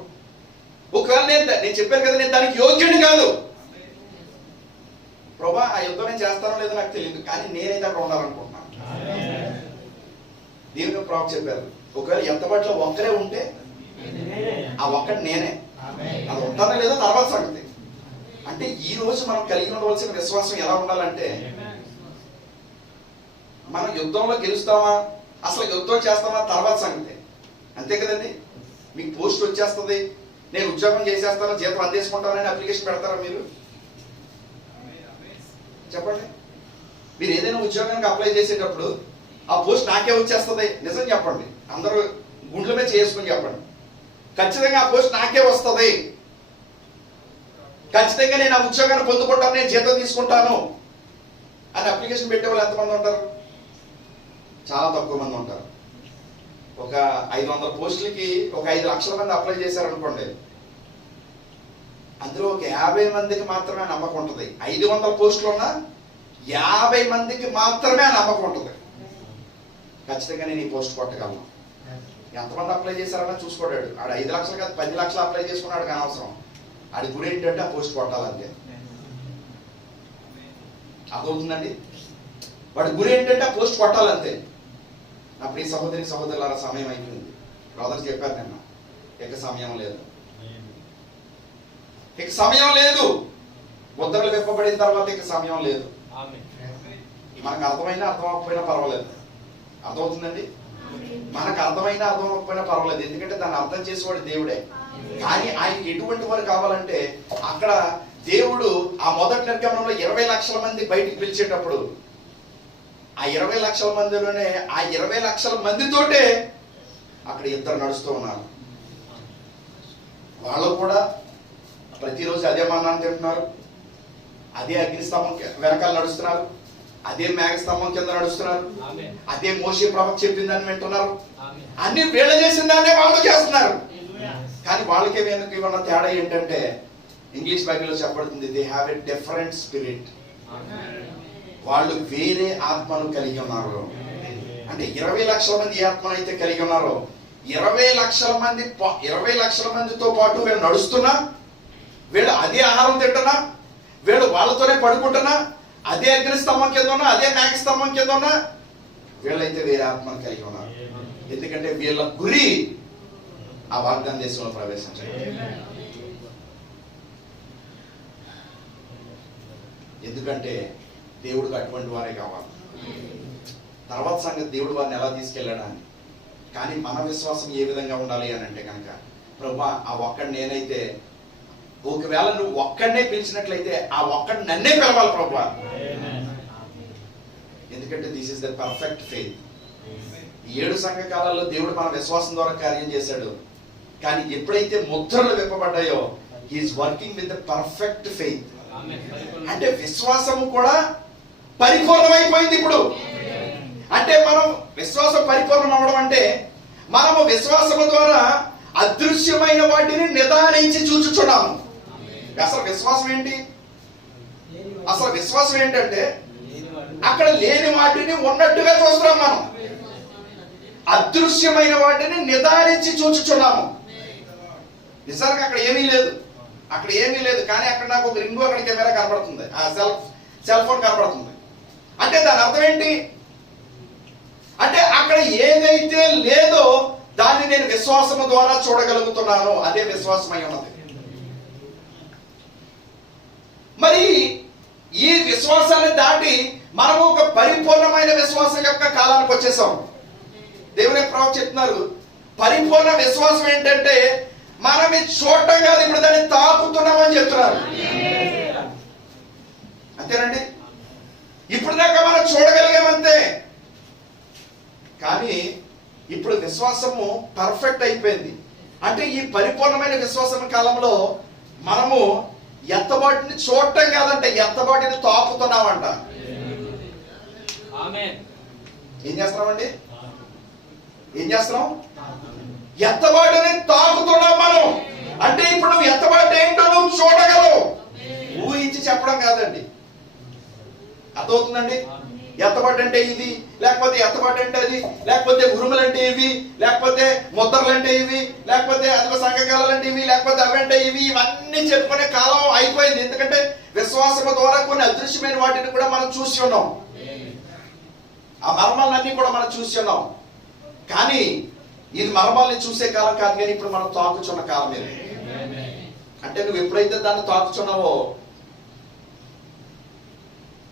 ఒకవేళ నేను చెప్పాను కదా, నేను దానికి యోగ్యుడిని కాదు. ప్రభా ఆ యుద్ధం నేను చేస్తానో లేదో నాకు తెలియదు, కానీ నేనైతే అక్కడ ఉండాలనుకుంటున్నాను. దేవుని ప్రభు చెప్పారు, ఒకవేళ ఎంత బట్లో ఒక్కరే ఉంటే ఆ ఒక్కటి నేనే. అది ఉంటానో లేదో తర్వాత సంగతి. అంటే ఈ రోజు మనం కలిగి ఉండవలసిన విశ్వాసం ఎలా ఉండాలంటే, మనం యుద్ధంలో గెలుస్తామా, అసలు యుద్ధం చేస్తామా తర్వాత సంగతి. అంతే కదండి. మీకు పోస్ట్ వచ్చేస్తుంది, నేను ఉద్యోగం చేసేస్తాను, జీతం అందేసుకుంటానని అప్లికేషన్ పెడతారా మీరు? చెప్పండి. మీరు ఏదైనా ఉద్యోగానికి అప్లై చేసేటప్పుడు ఆ పోస్ట్ నాకే వచ్చేస్తుంది నిజం చెప్పండి. అందరూ గుండ్ల మీద చేసుకుని చెప్పండి. ఖచ్చితంగా ఆ పోస్ట్ నాకే వస్తుంది, ఖచ్చితంగా నేను ఆ ఉద్యోగాన్ని పొందుకుంటాను, నేను జీతం తీసుకుంటాను అని అప్లికేషన్ పెట్టే వాళ్ళు ఎంతమంది ఉంటారు? చాలా తక్కువ మంది ఉంటారు. ఒక 500 పోస్టులకి ఒక 5 లక్షల మంది అప్లై చేశారనుకోండి, అందులో ఒక 50 మందికి మాత్రమే నమ్మకం ఉంటుంది. 500 పోస్టులు ఉన్నా 50 మందికి మాత్రమే నమ్మకం ఉంటుంది, ఖచ్చితంగా నేను ఈ పోస్ట్ కొట్టగలను. ఎంతమంది అప్లై చేశారన్నా చూసుకోడాడు. ఆడు 5 లక్షలు కాదు 10 లక్షలు అప్లై చేసుకున్నాడు, కానీ అవసరం ఆడి గురి ఏంటంటే ఆ పోస్ట్ కొట్టాలంతే. అదవుతుందండి. వాడి గురి ఏంటంటే ఆ పోస్ట్ కొట్టాలంతే. నా ప్రియ సహోదరి సహోదరులారా, సమయం అయిపోయింది. బ్రదర్ చెప్పారు నిన్న, ఇక సమయం లేదు, ఇక సమయం లేదు. ముద్రలు విప్పబడిన తర్వాత ఇక సమయం లేదు. మనకు అర్థమైనా అర్థం అవ్వకపోయినా పర్వాలేదు. అర్థమవుతుందండి. మనకు అర్థమైనా అర్థం అవ్వకపోయినా పర్వాలేదు, ఎందుకంటే దాన్ని అర్థం చేసేవాడు దేవుడే. కానీ ఆయనకి ఎటువంటి వారు కావాలంటే, అక్కడ దేవుడు ఆ మొదటి నిర్గమనంలో 20 లక్షల మంది బయటికి పిలిచేటప్పుడు ఆ 20 లక్షల మందిలోనే ఆ 20 లక్షల మందితోటే అక్కడ ఇద్దరు నడుస్తూ ఉన్నారు. వాళ్ళు కూడా ప్రతిరోజు అదే మన్నాన్ని తింటున్నారు, అదే అగ్నిస్తంభం వెనకాల నడుస్తున్నారు, అదే మేఘస్తంభం కింద నడుస్తున్నారు, అదే మోషే ప్రవక్త చెప్పిందని వింటున్నారు. అన్ని వీళ్ళ చేసిన దాన్నే వాళ్ళు చేస్తున్నారు. కానీ వాళ్ళకే వెనక్కి ఉన్న తేడా ఏంటంటే, ఇంగ్లీష్ బైబిల్లో చెప్పబడుతుంది, they have a different spirit. వాళ్ళు వేరే ఆత్మను కలిగి ఉన్నారు. అంటే 20 లక్షల మంది ఏ ఆత్మను అయితే కలిగి ఉన్నారో, 20 లక్షల మందితో పాటు వీళ్ళు నడుస్తున్నా, వీళ్ళు అదే ఆహారం తింటున్నా, వీళ్ళు వాళ్ళతోనే పడుకుంటున్నా, అదే అగ్నిస్తంభం కింద ఉన్నా, అదే మేఘస్తంభం కింద ఉన్నా, వీళ్ళైతే వేరే ఆత్మను కలిగి ఉన్నారు. ఎందుకంటే వీళ్ళ గురి ఆ వాగ్దాన దేశంలో ప్రవేశించడం. ఎందుకంటే దేవుడికి అటువంటి వారే కావాలి. తర్వాత సంగతి దేవుడు వారిని ఎలా తీసుకెళ్ళాడని. కానీ మన విశ్వాసం ఏ విధంగా ఉండాలి అని అంటే కనుక, ప్రభా ఆ ఒక్కడు నేనైతే, ఒకవేళ నువ్వు ఒక్కడనే పిలిచినట్లయితే ఆ ఒక్కడు నన్నే పిలవాలి ప్రభా. ఎందుకంటే this is the perfect faith. 7 సంఘకాలాల్లో దేవుడు మన విశ్వాసం ద్వారా కార్యం చేశాడు. కానీ ఎప్పుడైతే ముద్రలు విప్పబడ్డాయో, he is working with the perfect faith. అంటే విశ్వాసము కూడా పరిపూర్ణమైపోయింది ఇప్పుడు. అంటే మనం విశ్వాసం పరిపూర్ణం అవ్వడం అంటే, మనము విశ్వాసము ద్వారా అదృశ్యమైన వాటిని నిదానించి చూచుచున్నాము. అసలు విశ్వాసం ఏంటి? అసలు విశ్వాసం ఏంటంటే, అక్కడ లేని వాటిని ఉన్నట్టుగా చూస్తున్నాం. మనం అదృశ్యమైన వాటిని నిదానించి చూచుచున్నాము. నిజంగా అక్కడ ఏమీ లేదు, కానీ అక్కడ నాకు ఒక రింగు, అక్కడ కెమెరా కనపడుతుంది, ఆ సెల్ ఫోన్ కనపడుతుంది. అంటే దాని అర్థం ఏంటి? అంటే అక్కడ ఏదైతే లేదో దాన్ని నేను విశ్వాసము ద్వారా చూడగలుగుతున్నాను. అదే విశ్వాసమై ఉన్నది. మరి ఈ విశ్వాసాన్ని దాటి మనము ఒక పరిపూర్ణమైన విశ్వాసం యొక్క కాలానికి వచ్చేసాం. దేవుని ప్రవక్త చెప్తున్నారు, పరిపూర్ణ విశ్వాసం ఏంటంటే మనం ఇది చూడటం కాదు, ఇప్పుడు దాన్ని తాకుతున్నామని చెప్తున్నారు. అంతేనండి. ఇప్పుడు దాకా మనం చూడగలిగామంతే, కానీ ఇప్పుడు విశ్వాసము పర్ఫెక్ట్ అయిపోయింది. అంటే ఈ పరిపూర్ణమైన విశ్వాసం కాలంలో మనము ఎత్తబాటుని చూడటం కాదంటే ఎత్తబాటుని తాకుతున్నామంట. ఏం చేస్తున్నామండి? ఏం చేస్తున్నాం? ఎత్తబాటుని తాకుతున్నాం మనం. అంటే ఇప్పుడు నువ్వు ఎత్తబడ్డ ఏంటో నువ్వు చూడగలవు, ఊహించి చెప్పడం కాదండి. అర్థమవుతుందండి? ఎత్తబడ్డ అంటే ఇది, లేకపోతే ఎత్తబడ్డ అంటే అది, లేకపోతే ఉరుములు అంటే ఇవి, లేకపోతే ముద్రలు అంటే ఇవి, లేకపోతే అదిగో సంఘకాలు అంటే ఇవి, లేకపోతే అవంటే ఇవి, ఇవన్నీ చెప్పుకునే కాలం అయిపోయింది. ఎందుకంటే విశ్వాసము ద్వారా కొన్ని అదృశ్యమైన వాటిని కూడా మనం చూసి ఉన్నాం, ఆ మర్మాలన్నీ కూడా మనం చూసి ఉన్నాం. కానీ ఇది మర్మాలని చూసే కాలం కాదు, కానీ ఇప్పుడు మనం తాకుచున్న కాలం ఇది. అంటే నువ్వు ఎప్పుడైతే దాన్ని తాకుచున్నావో,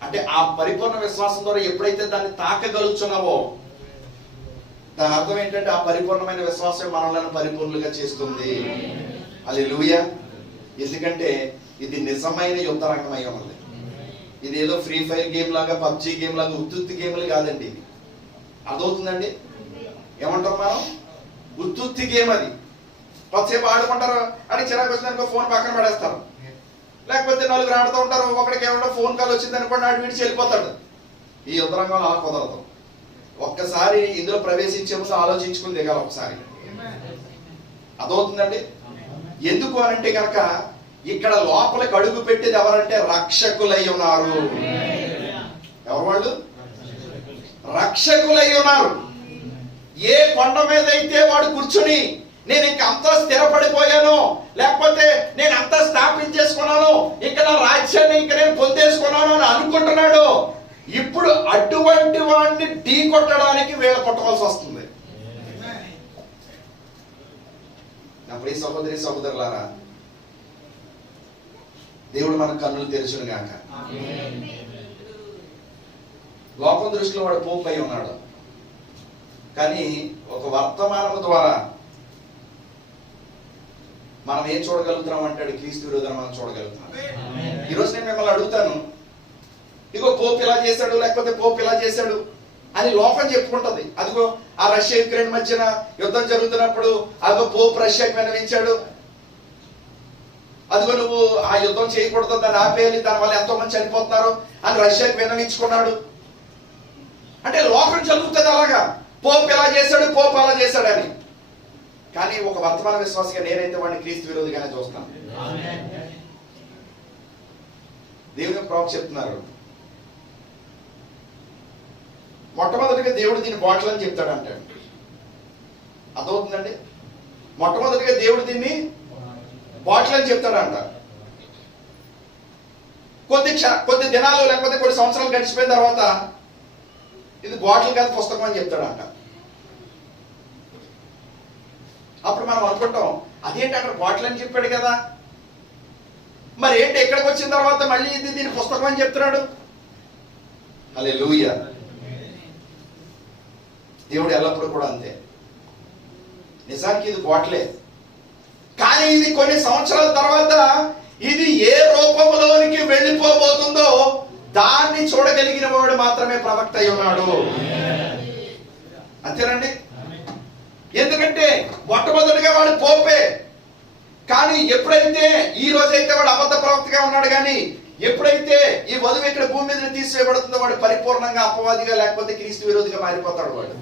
అంటే ఆ పరిపూర్ణ విశ్వాసం ద్వారా ఎప్పుడైతే దాన్ని తాకగలుగుతున్నావో, దాని అర్థం ఏంటంటే ఆ పరిపూర్ణమైన విశ్వాసం మనల్ని పరిపూర్ణులుగా చేస్తుంది. హల్లెలూయా. ఎందుకంటే ఇది నిజమైన యుద్ధ రంగం అయి ఉన్నది. ఇది ఏదో ఫ్రీ ఫైర్ గేమ్ లాగా, పబ్జి గేమ్ లాగా ఉత్తుత్తి గేమ్లు కాదండి. ఇది అర్థమవుతుందండి? ఏమంటాం మనం? ఉత్తుత్తి గేమ్ అది. కొద్దిసేపు ఆడుకుంటారు, అని చిరాకు వచ్చిందనుకో ఫోన్ పక్కన పడేస్తారు. లేకపోతే నలుగురు ఆడుతూ ఉంటారు, ఒకడికి ఏమన్నా ఫోన్ కాల్ వచ్చింది అనుకోండి, ఆడు విడిచి వెళ్ళిపోతాడు. ఈ యుద్ధ రంగంలో అలా కుదరదు. ఒక్కసారి ఇందులో ప్రవేశించే ముందు ఆలోచించుకుని దిగాలి ఒకసారి. అదవుతుందండి. ఎందుకు అనంటే కనుక ఇక్కడ లోపలికి అడుగు పెట్టేది ఎవరంటే రక్షకులై ఉన్నారు. ఎవరు వాళ్ళు? రక్షకులై ఉన్నారు. ఏ కొండ మీద అయితే వాడు కూర్చుని నేను ఇంక అంతా స్థిరపడిపోయాను, లేకపోతే నేను అంతా స్థాపించేసుకున్నాను, ఇంక నా రాజ్యాన్ని ఇంక నేను పొందేసుకున్నాను అని అనుకుంటున్నాడు, ఇప్పుడు అటువంటి వాడిని ఢీ కొట్టడానికి వేళ కొట్టవలసి వస్తుంది. నా ప్రియ సహోదరి సహోదరులారా, దేవుడు మన కన్నులు తెరచును గాక. లోకం దృష్టిలో వాడు పోపు అయి ఉన్నాడు, కానీ ఒక వర్తమానము ద్వారా మనం ఏం చూడగలుగుతున్నాం అంటాడు? క్రీస్తు విరోధం మనం చూడగలుగుతున్నాం. ఈరోజు నేను మిమ్మల్ని అడుగుతాను, ఇగో పోపు ఇలా చేశాడు, లేకపోతే పోపు ఇలా చేశాడు అని లోకం చెప్పుకుంటది. అదిగో ఆ రష్యా యుక్రెయిన్ మధ్యన యుద్ధం జరుగుతున్నప్పుడు అదిగో పోపు రష్యాకి విన్నవించాడు, అదిగో నువ్వు ఆ యుద్ధం చేయకూడదు, దాన్ని ఆపేయాలి, దానివల్ల ఎంతో మంది చనిపోతున్నారు అని రష్యాకి విన్నవించుకున్నాడు. అంటే లోకం చదువుతుంది అలాగా, పోపు ఇలా చేశాడు, పోపు అలా చేశాడని. కానీ ఒక వర్తమాన విశ్వాసిగా నేనైతే వాడిని క్రీస్తు విరోధిగానే చూస్తాను. దేవుని ప్రవక్త చెప్తున్నారు, మొట్టమొదటిగా దేవుడు దీన్ని బాటిల్ అని చెప్తాడు అంటాడు. అర్థమవుతుందండి? మొట్టమొదటిగా దేవుడు దీన్ని బాటిల్ అని చెప్తాడంట. కొద్ది దినాలు లేకపోతే కొన్ని సంవత్సరాలు గడిచిపోయిన తర్వాత ఇది బాటిల్ కాదు పుస్తకం అని చెప్తాడంట. అప్పుడు మనం అనుకుంటాం, అదేంటి అక్కడ బాటిల్ అని చెప్పాడు కదా, మరి ఏంటి ఎక్కడికి వచ్చిన తర్వాత మళ్ళీ ఇది దీని పుస్తకం అని చెప్తున్నాడు? హల్లెలూయా. దేవుడు ఎల్లప్పుడూ కూడా అంతే. నిజానికి ఇది బాటిలే, కానీ ఇది కొన్ని సంవత్సరాల తర్వాత ఇది ఏ రూపంలోనికి వెళ్ళిపోబోతుందో దాన్ని చూడగలిగిన వాడు మాత్రమే ప్రవక్త అయి ఉన్నాడు. అంతేనండి? ఎందుకంటే మొట్టమొదటిగా వాడు పోపే, కానీ ఎప్పుడైతే ఈ రోజైతే వాడు అబద్ధ ప్రవక్తగా ఉన్నాడు, కానీ ఎప్పుడైతే ఈ వధువు ఇక్కడ భూమి మీద తీసివేయబడుతుందో వాడు పరిపూర్ణంగా అపవాదిగా లేకపోతే క్రీస్తు విరోధిగా మారిపోతాడు వాడు.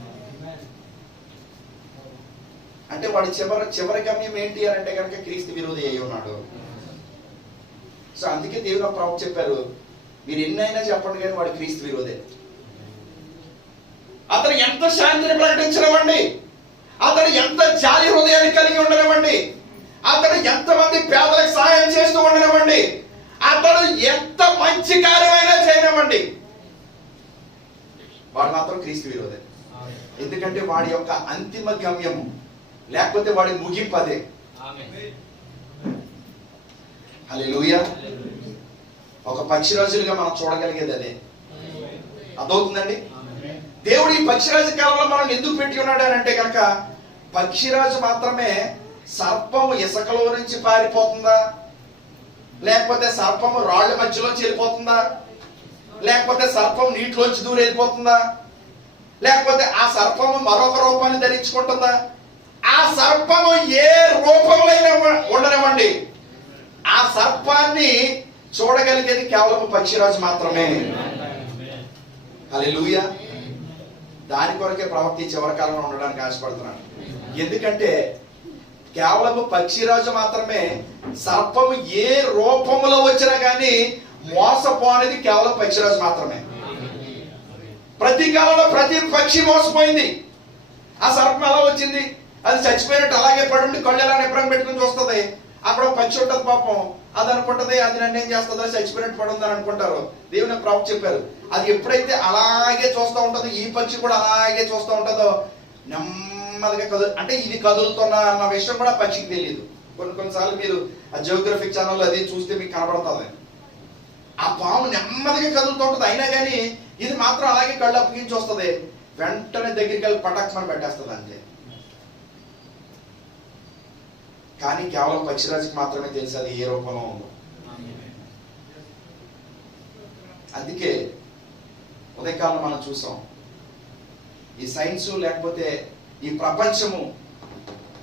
అంటే వాడి చివరి గమ్యం ఏంటి అని అంటే కనుక క్రీస్తు విరోధి అయి ఉన్నాడు. సో అందుకే దేవుని ప్రవక్త చెప్పారు, మీరు ఎన్నైనా చెప్పండి కానీ వాడు క్రీస్తు విరోధే. అతను ఎంత శాంతిని ప్రకటించనివ్వండి, అతను ఎంత జాలి హృదయాన్ని కలిగి ఉండనివ్వండి, అతను ఎంతమంది పేదలకు సహాయం చేస్తూ ఉండనివ్వండి, అతడు ఎంత మంచి కార్యమైనా చేయనివ్వండి, వాడు మాత్రం క్రీస్తు విరోధే. ఎందుకంటే వాడి యొక్క అంతిమ గమ్యము లేకపోతే వాడి ముగింపు అదే. హల్లెలూయా. ఒక పక్షిరాజులుగా మనం చూడగలిగేది అదే. అదవుతుందండి. దేవుడు ఈ పక్షిరాజు కాలంలో మనం ఎందుకు పెట్టి ఉన్నాడు అని అంటే కనుక, పక్షిరాజు మాత్రమే సర్పము ఇసుకలో నుంచి పారిపోతుందా, లేకపోతే సర్పము రాళ్ల మధ్యలోంచి వెళ్ళిపోతుందా, లేకపోతే సర్పం నీటిలోంచి దూరం వెళ్ళిపోతుందా, లేకపోతే ఆ సర్పము మరొక రూపాన్ని ధరించుకుంటుందా, ఆ సర్పము ఏ రూపంలో ఉండనివ్వండి, ఆ సర్పాన్ని చూడగలిగేది కేవలం పక్షిరాజు మాత్రమే. హల్లెలూయా. దాని కొరకే ప్రవక్త చివరి కాలంలో ఉండడానికి ఆశపడుతున్నాడు. ఎందుకంటే కేవలము పక్షిరాజు మాత్రమే. సర్పము ఏ రూపంలో వచ్చినా కానీ మోసపోనేది కేవలం పక్షిరాజు మాత్రమే. ప్రతి కాలంలో ప్రతి పక్షి మోసపోయింది. ఆ సర్పం ఎలా వచ్చింది? అది చచ్చిపోయినట్టు అలాగే పడుండి కళ్ళు ఎలా నిబ్రం పెట్టుకుని చూస్తుంది. అక్కడ ఒక పక్షి ఉంటుంది పాపం, అది అనుకుంటది అది నన్ను ఏం చేస్తుందో చచ్చిపోయినట్టు పడుందని అనుకుంటారు. దేవుని ప్రవక్త చెప్పారు, అది ఎప్పుడైతే అలాగే చూస్తూ ఉంటుందో, ఈ పక్షి కూడా అలాగే చూస్తూ ఉంటుందో నెమ్మదిగా అంటే ఇది కదులుతున్నా అన్న విషయం కూడా పక్షికి తెలియదు. కొన్నిసార్లు మీరు ఆ జియోగ్రఫిక్ ఛానల్ అది చూస్తే మీకు కనబడుతుంది. ఆ పాము నెమ్మదిగా కదులుతూ ఉంటుంది, అయినా కానీ ఇది మాత్రం అలాగే కళ్ళు అప్పగించి వస్తుంది. వెంటనే దగ్గరికి వెళ్ళి పటాక్మని పెట్టేస్తుంది అంతే. కానీ కేవలం పక్షిరాజుకి మాత్రమే తెలుసు అది ఏ రూపంలో ఉందో. అందుకే ఉదయకాలం మనం చూసాం, ఈ సైన్స్ లేకపోతే ఈ ప్రపంచము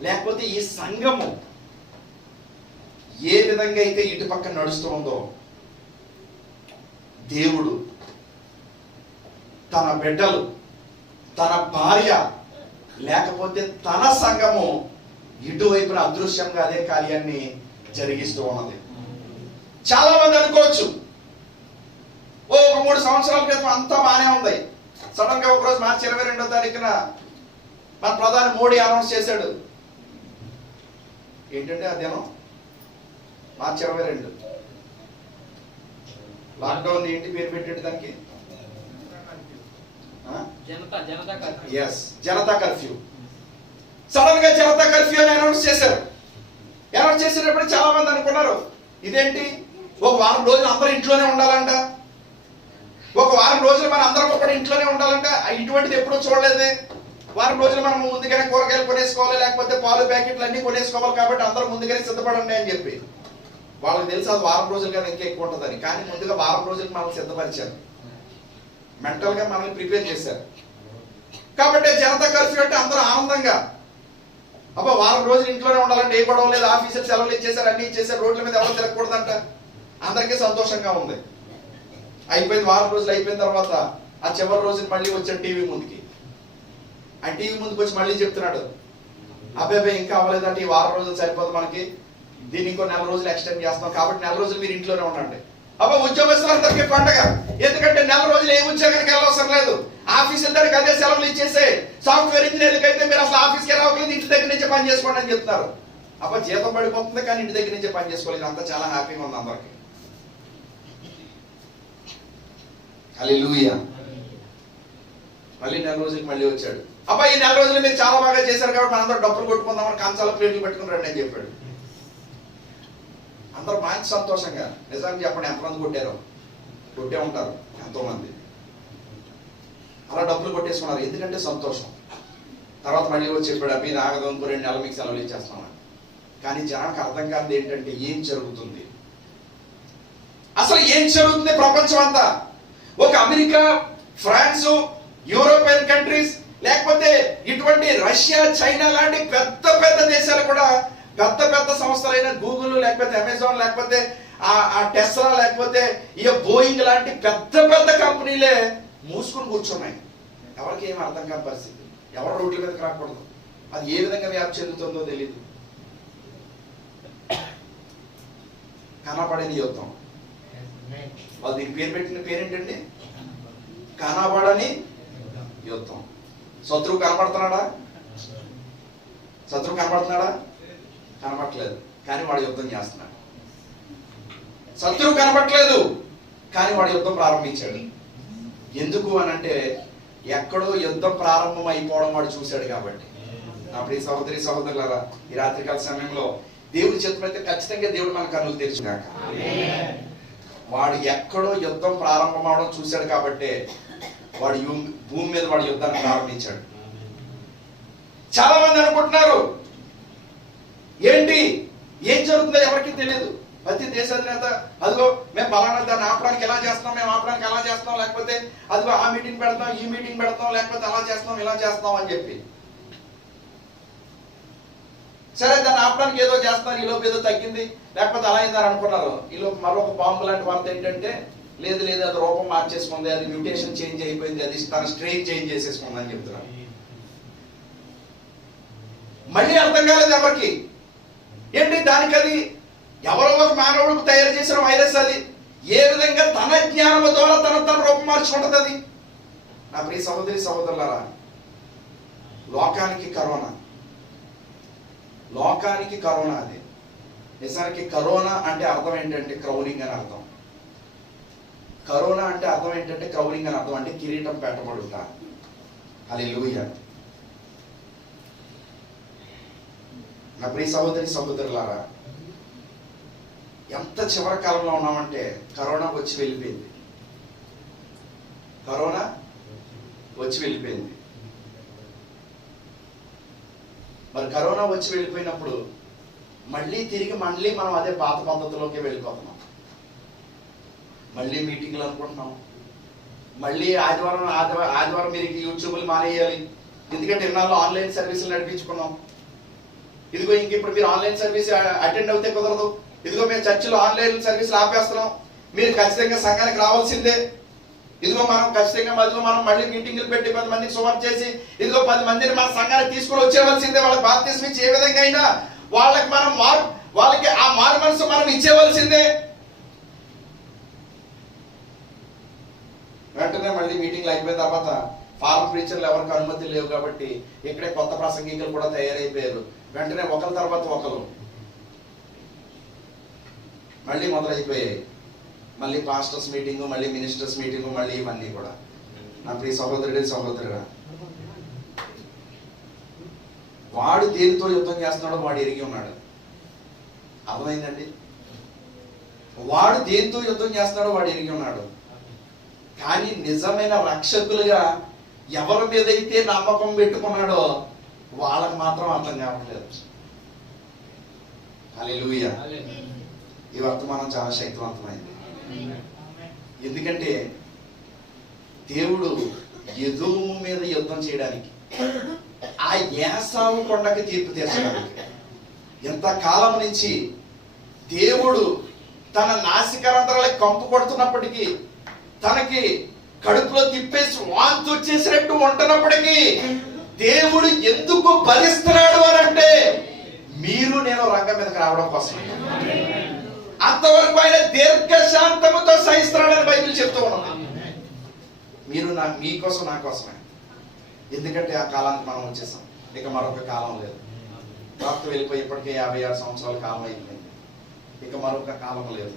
లేకపోతే ఈ సంఘము ఏ విధంగా అయితే ఇటు పక్కన నడుస్తూ ఉందో, దేవుడు తన బిడ్డలు, తన భార్య లేకపోతే తన సంఘము ఇటువైపున అదృశ్యంగా అదే కార్యాన్ని జరిగిస్తూ ఉన్నది. చాలా మంది అనుకోవచ్చు, ఒక 3 సంవత్సరాల క్రితం అంతా బాగానే ఉంది, సడన్ గా ఒకరోజు మార్చి 22వ తారీఖున మన ప్రధాని మోడీ అనౌన్స్ చేశాడు. ఏంటంటే అదేనో మార్చి 22 లాక్డౌన్ ఏంటి పేరు పెట్టాడు దానికి? జనతా కర్ఫ్యూ. సడన్ గా జనతా కర్ఫ్యూ అని అనౌన్స్ చేశారు. అనౌన్స్ చేసేటప్పుడు చాలా మంది అనుకున్నారు, ఇదేంటి ఒక వారం రోజులు అందరూ ఇంట్లోనే ఉండాలంట, ఒక వారం రోజులు మనం అందరం ఒకటి ఇంట్లోనే ఉండాలంట. ఇటువంటిది ఎప్పుడూ చూడలేదే. వారం రోజులు మనం ముందుగానే కూరగాయలు కొనేసుకోవాలి, లేకపోతే పాలు ప్యాకెట్లు అన్ని కొనేసుకోవాలి, కాబట్టి అందరూ ముందుగానే సిద్ధపడండి అని చెప్పి. వాళ్ళకి తెలుసు అది వారం రోజులు కానీ ఇంకా ఎక్కువ ఉంటుందని. కానీ ముందుగా వారం రోజులు మనల్ని సిద్ధపరిచారు, మెంటల్ గా మనల్ని ప్రిపేర్ చేశారు. కాబట్టి జనతా కర్ఫ్యూ అంటే అందరూ ఆనందంగా, అబ్బా వారం రోజులు ఇంట్లోనే ఉండాలంటే ఏ గొడవ లేదు, ఆఫీసులు సెలవులు ఇచ్చేసారు, అన్ని ఇచ్చేసారు, రోడ్ల మీద ఎవరు తిరగకూడదంట. అందరికీ సంతోషంగా ఉంది. అయిపోయింది, వారం రోజులు అయిపోయిన తర్వాత ఆ చివరి రోజున మళ్ళీ వచ్చాడు టీవీ ముందుకి. ఆ టీవీ ముందుకు వచ్చి మళ్ళీ చెప్తున్నాడు, అబ్బాయి ఇంకా అవ్వలేదంటే ఈ వారం రోజులు సరిపోదు మనకి, దీన్ని ఇంకో 4 రోజులు ఎక్స్టెండ్ చేస్తాం, కాబట్టి 4 రోజులు మీరు ఇంట్లోనే ఉండండి. అబ్బా ఉద్యోగస్తులందరికీ పండగ, ఎందుకంటే 4 రోజులు ఏ ఉద్యోగానికి వెళ్ళవసరం లేదు, ఆఫీసుల దగ్గరికి అదే సెలవులు ఇచ్చేసే. సాఫ్ట్వేర్ ఇంజనీర్లకి అయితే మీరు అసలు ఆఫీస్కి రావట్లేదు, ఇంటి దగ్గర నుంచే పని చేసుకోండి అని చెప్తున్నారు. అబ్బా జీతం పడిపోతుంది కానీ ఇంటి దగ్గర నుంచే పని చేసుకోలేదు. అంతా చాలా హ్యాపీగా ఉంది అందరికి. హల్లెలూయా. మళ్ళీ 4 రోజులకి మళ్ళీ వచ్చాడు, అబ్బా ఈ 4 రోజులు మీరు చాలా బాగా చేశారు కాబట్టి మనందరూ డబ్బులు కొట్టుకుందామని కంచాల ప్లేట్లు పెట్టుకుని రండి అని చెప్పాడు. అందరూ మంచి సంతోషంగా, నిజానికి చెప్పండి ఎంతమంది కొట్టారో? కొట్టే ఉంటారు ఎంతో మంది. అలా డబ్బులు కొట్టేసుకున్నారు, ఎందుకంటే సంతోషం. తర్వాత మళ్ళీ వచ్చి చెప్పాడు, అవి ఆగదు, ఇంకో 2 నెలలు మీకు సెలవులు ఇచ్చేస్తామని. కానీ జనానికి అర్థం కాదు ఏంటంటే ఏం జరుగుతుంది, అసలు ఏం జరుగుతుంది ప్రపంచం అంతా. ఒక అమెరికా, ఫ్రాన్స్, యూరోపియన్ కంట్రీస్, లేకపోతే ఇటువంటి రష్యా, చైనా లాంటి పెద్ద పెద్ద దేశాలు కూడా, పెద్ద పెద్ద సంస్థలైన గూగుల్, లేకపోతే అమెజాన్, లేకపోతే ఆ టెస్లా, లేకపోతే ఈ బోయింగ్ లాంటి పెద్ద పెద్ద కంపెనీలే మూసుకుని కూర్చున్నాయి. ఎవరికి ఏం అర్థం కాని పరిస్థితి. ఎవరు రోడ్ల మీదకి రాకూడదు, అది ఏ విధంగా వ్యాప్తి చెందుతుందో తెలియదు. కనపడని యుద్ధం. వాళ్ళు దీనికి పేరు పెట్టిన పేరేంటండి? కనబడని యుద్ధం. శత్రువు కనపడుతున్నాడా? శత్రువు కనపడుతున్నాడా? కనపడట్లేదు, కానీ వాడు యుద్ధం చేస్తున్నాడు. శత్రువు కనపడట్లేదు, కానీ వాడు యుద్ధం ప్రారంభించాడు. ఎందుకు అని అంటే ఎక్కడో యుద్ధం ప్రారంభం అయిపోవడం వాడు చూశాడు కాబట్టి. అప్పుడు ఈ సహోదరి సహోదరులారా, ఈ రాత్రికాల సమయంలో దేవుడి చిత్తమైతే ఖచ్చితంగా దేవుడు మన కన్నులు తెరుచుగాక. వాడు ఎక్కడో యుద్ధం ప్రారంభం అవడం చూశాడు కాబట్టి వాడు భూమి మీద వాడు యుద్ధాన్ని ప్రారంభించాడు. చాలా మంది అనుకుంటున్నారు ఏంటి ఏం జరుగుతుందో ఎవరికి తెలియదు. ప్రతి దేశాధినేత అదిగో మేము పలానా దాన్ని ఆపడానికి ఎలా చేస్తాం, మేము ఆపడానికి ఎలా చేస్తాం, లేకపోతే అదిగో ఆ మీటింగ్ పెడతాం, ఈ మీటింగ్ పెడతాం, లేకపోతే అలా చేస్తాం, ఇలా చేస్తాం అని చెప్పి. సరే దాన్ని ఆపడానికి ఏదో చేస్తున్నారు, ఈలోపు ఏదో తగ్గింది, లేకపోతే అలా అయిందని అనుకున్నారు. ఈలోపు మరొక బాంబు లాంటి వార్త ఏంటంటే లేదు లేదు అది రూపం మార్చేసుకుంది, అది మ్యూటేషన్ చేంజ్ అయిపోయింది, అది తన స్ట్రెయిన్ చేంజ్ చేసేసుకుంది అని చెప్తున్నారు. మళ్ళీ అర్థం కాలేదు ఎవరికి. ఏంటి దానికి అది ఎవరో ఒక మానవుడికి తయారు చేసిన వైరస్ అది. ఏ విధంగా తన జ్ఞానము ద్వారా తన రూపం మార్చుకుంటుంది అది. నా ప్రియ సహోదరి సహోదరులారా, లోకానికి కరోనా అది. నిజానికి కరోనా అంటే అర్థం ఏంటంటే క్రౌనింగ్ అని అర్థం. కరోనా అంటే అర్థం ఏంటంటే క్రౌనింగ్ అని అర్థం, అంటే కిరీటం పెట్టబడుట. హల్లెలూయా. నా ప్రియ సహోదరి సహోదరులారా, ఎంత చివరి కాలంలో ఉన్నామంటే కరోనా వచ్చి వెళ్ళిపోయింది. మరి కరోనా వచ్చి వెళ్ళిపోయినప్పుడు తిరిగి మనం అదే పాత పద్ధతిలోకి వెళ్ళిపోతున్నాం. మళ్ళీ మీటింగ్లు అనుకుంటున్నాం. మళ్ళీ ఆదివారం మీరు యూట్యూబ్లు మానేయాలి, ఎందుకంటే ఇన్నాళ్ళు ఆన్లైన్ సర్వీసులు నడిపించుకున్నాం. ఇదిగో ఇంక ఇప్పుడు మీరు ఆన్లైన్ సర్వీస్ అటెండ్ అవుతే కుదరదు. ఇదిగో మేము చర్చిలో ఆన్లైన్ సర్వీసులు ఆపేస్తున్నాం, మీరు ఖచ్చితంగా సంఘానికి రావాల్సిందే. ఇదిగో మనం ఖచ్చితంగా మనం మళ్ళీ మీటింగ్లు పెట్టి 10 మందికి సువార్త చేసి ఇదిగో 10 మందిని మన సంఘానికి తీసుకుని వచ్చేవలసిందే. వాళ్ళకి బాప్తిస్మం ఇచ్చి ఏ విధంగా అయినా వాళ్ళకి ఆ మారు మనసు మనం ఇచ్చేవలసిందే. వెంటనే మళ్ళీ మీటింగ్లు అయిపోయిన తర్వాత ఫారెన్ ప్రీచర్లు ఎవరికి అనుమతి లేవు కాబట్టి ఇక్కడే కొత్త ప్రసంగికులు కూడా తయారైపోయారు. వెంటనే ఒకరి తర్వాత ఒకరు మళ్ళీ మొదలైపోయాయి. మళ్ళీ పాస్టర్స్ మీటింగు, మళ్ళీ మినిస్టర్స్ మీటింగు, మళ్ళీ ఇవన్నీ కూడా. నా ప్రియ సహోదరుడా, వాడు దేనితో యుద్ధం చేస్తున్నాడో వాడు ఎరిగి ఉన్నాడు. అర్థమైందండి? వాడు దేనితో యుద్ధం చేస్తున్నాడో వాడు ఎరిగి ఉన్నాడు. కానీ నిజమైన రక్షకులుగా ఎవరి మీద అయితే నమ్మకం పెట్టుకున్నాడో వాళ్ళకి మాత్రం అర్థం కావట్లేదు. హల్లెలూయా. ఈ వర్తమానం చాలా శక్తివంతమైంది. ఎందుకంటే దేవుడు ఎదోము మీద యుద్ధం చేయడానికి, ఆ ఏసావు కొండకి తీర్పు తీర్చడానికి ఎంతకాలం నుంచి దేవుడు తన నాసికరంధ్రాలకు కంపు కొడుతున్నప్పటికీ, తనకి కడుపులో తిప్పేసి వాంతి వచ్చేసినట్టు ఉంటున్నప్పటికీ దేవుడు ఎందుకు భరిస్తున్నాడు అని అంటే మీరు నేను రంగం మీదకి రావడం కోసం. అంతవరకు ఆయన దీర్ఘశాంతముతో సహిస్తున్నాడని బైబిల్ చెప్తూ ఉన్నాం. మీరు మీకోసం నా కోసమే. ఎందుకంటే ఆ కాలానికి మనం వచ్చేసాం. ఇక మరొక కాలం లేదు. భక్త వెళ్ళిపోయి ఇప్పటికే 56 సంవత్సరాల కాలం అయిపోయింది. ఇక మరొక కాలం లేదు.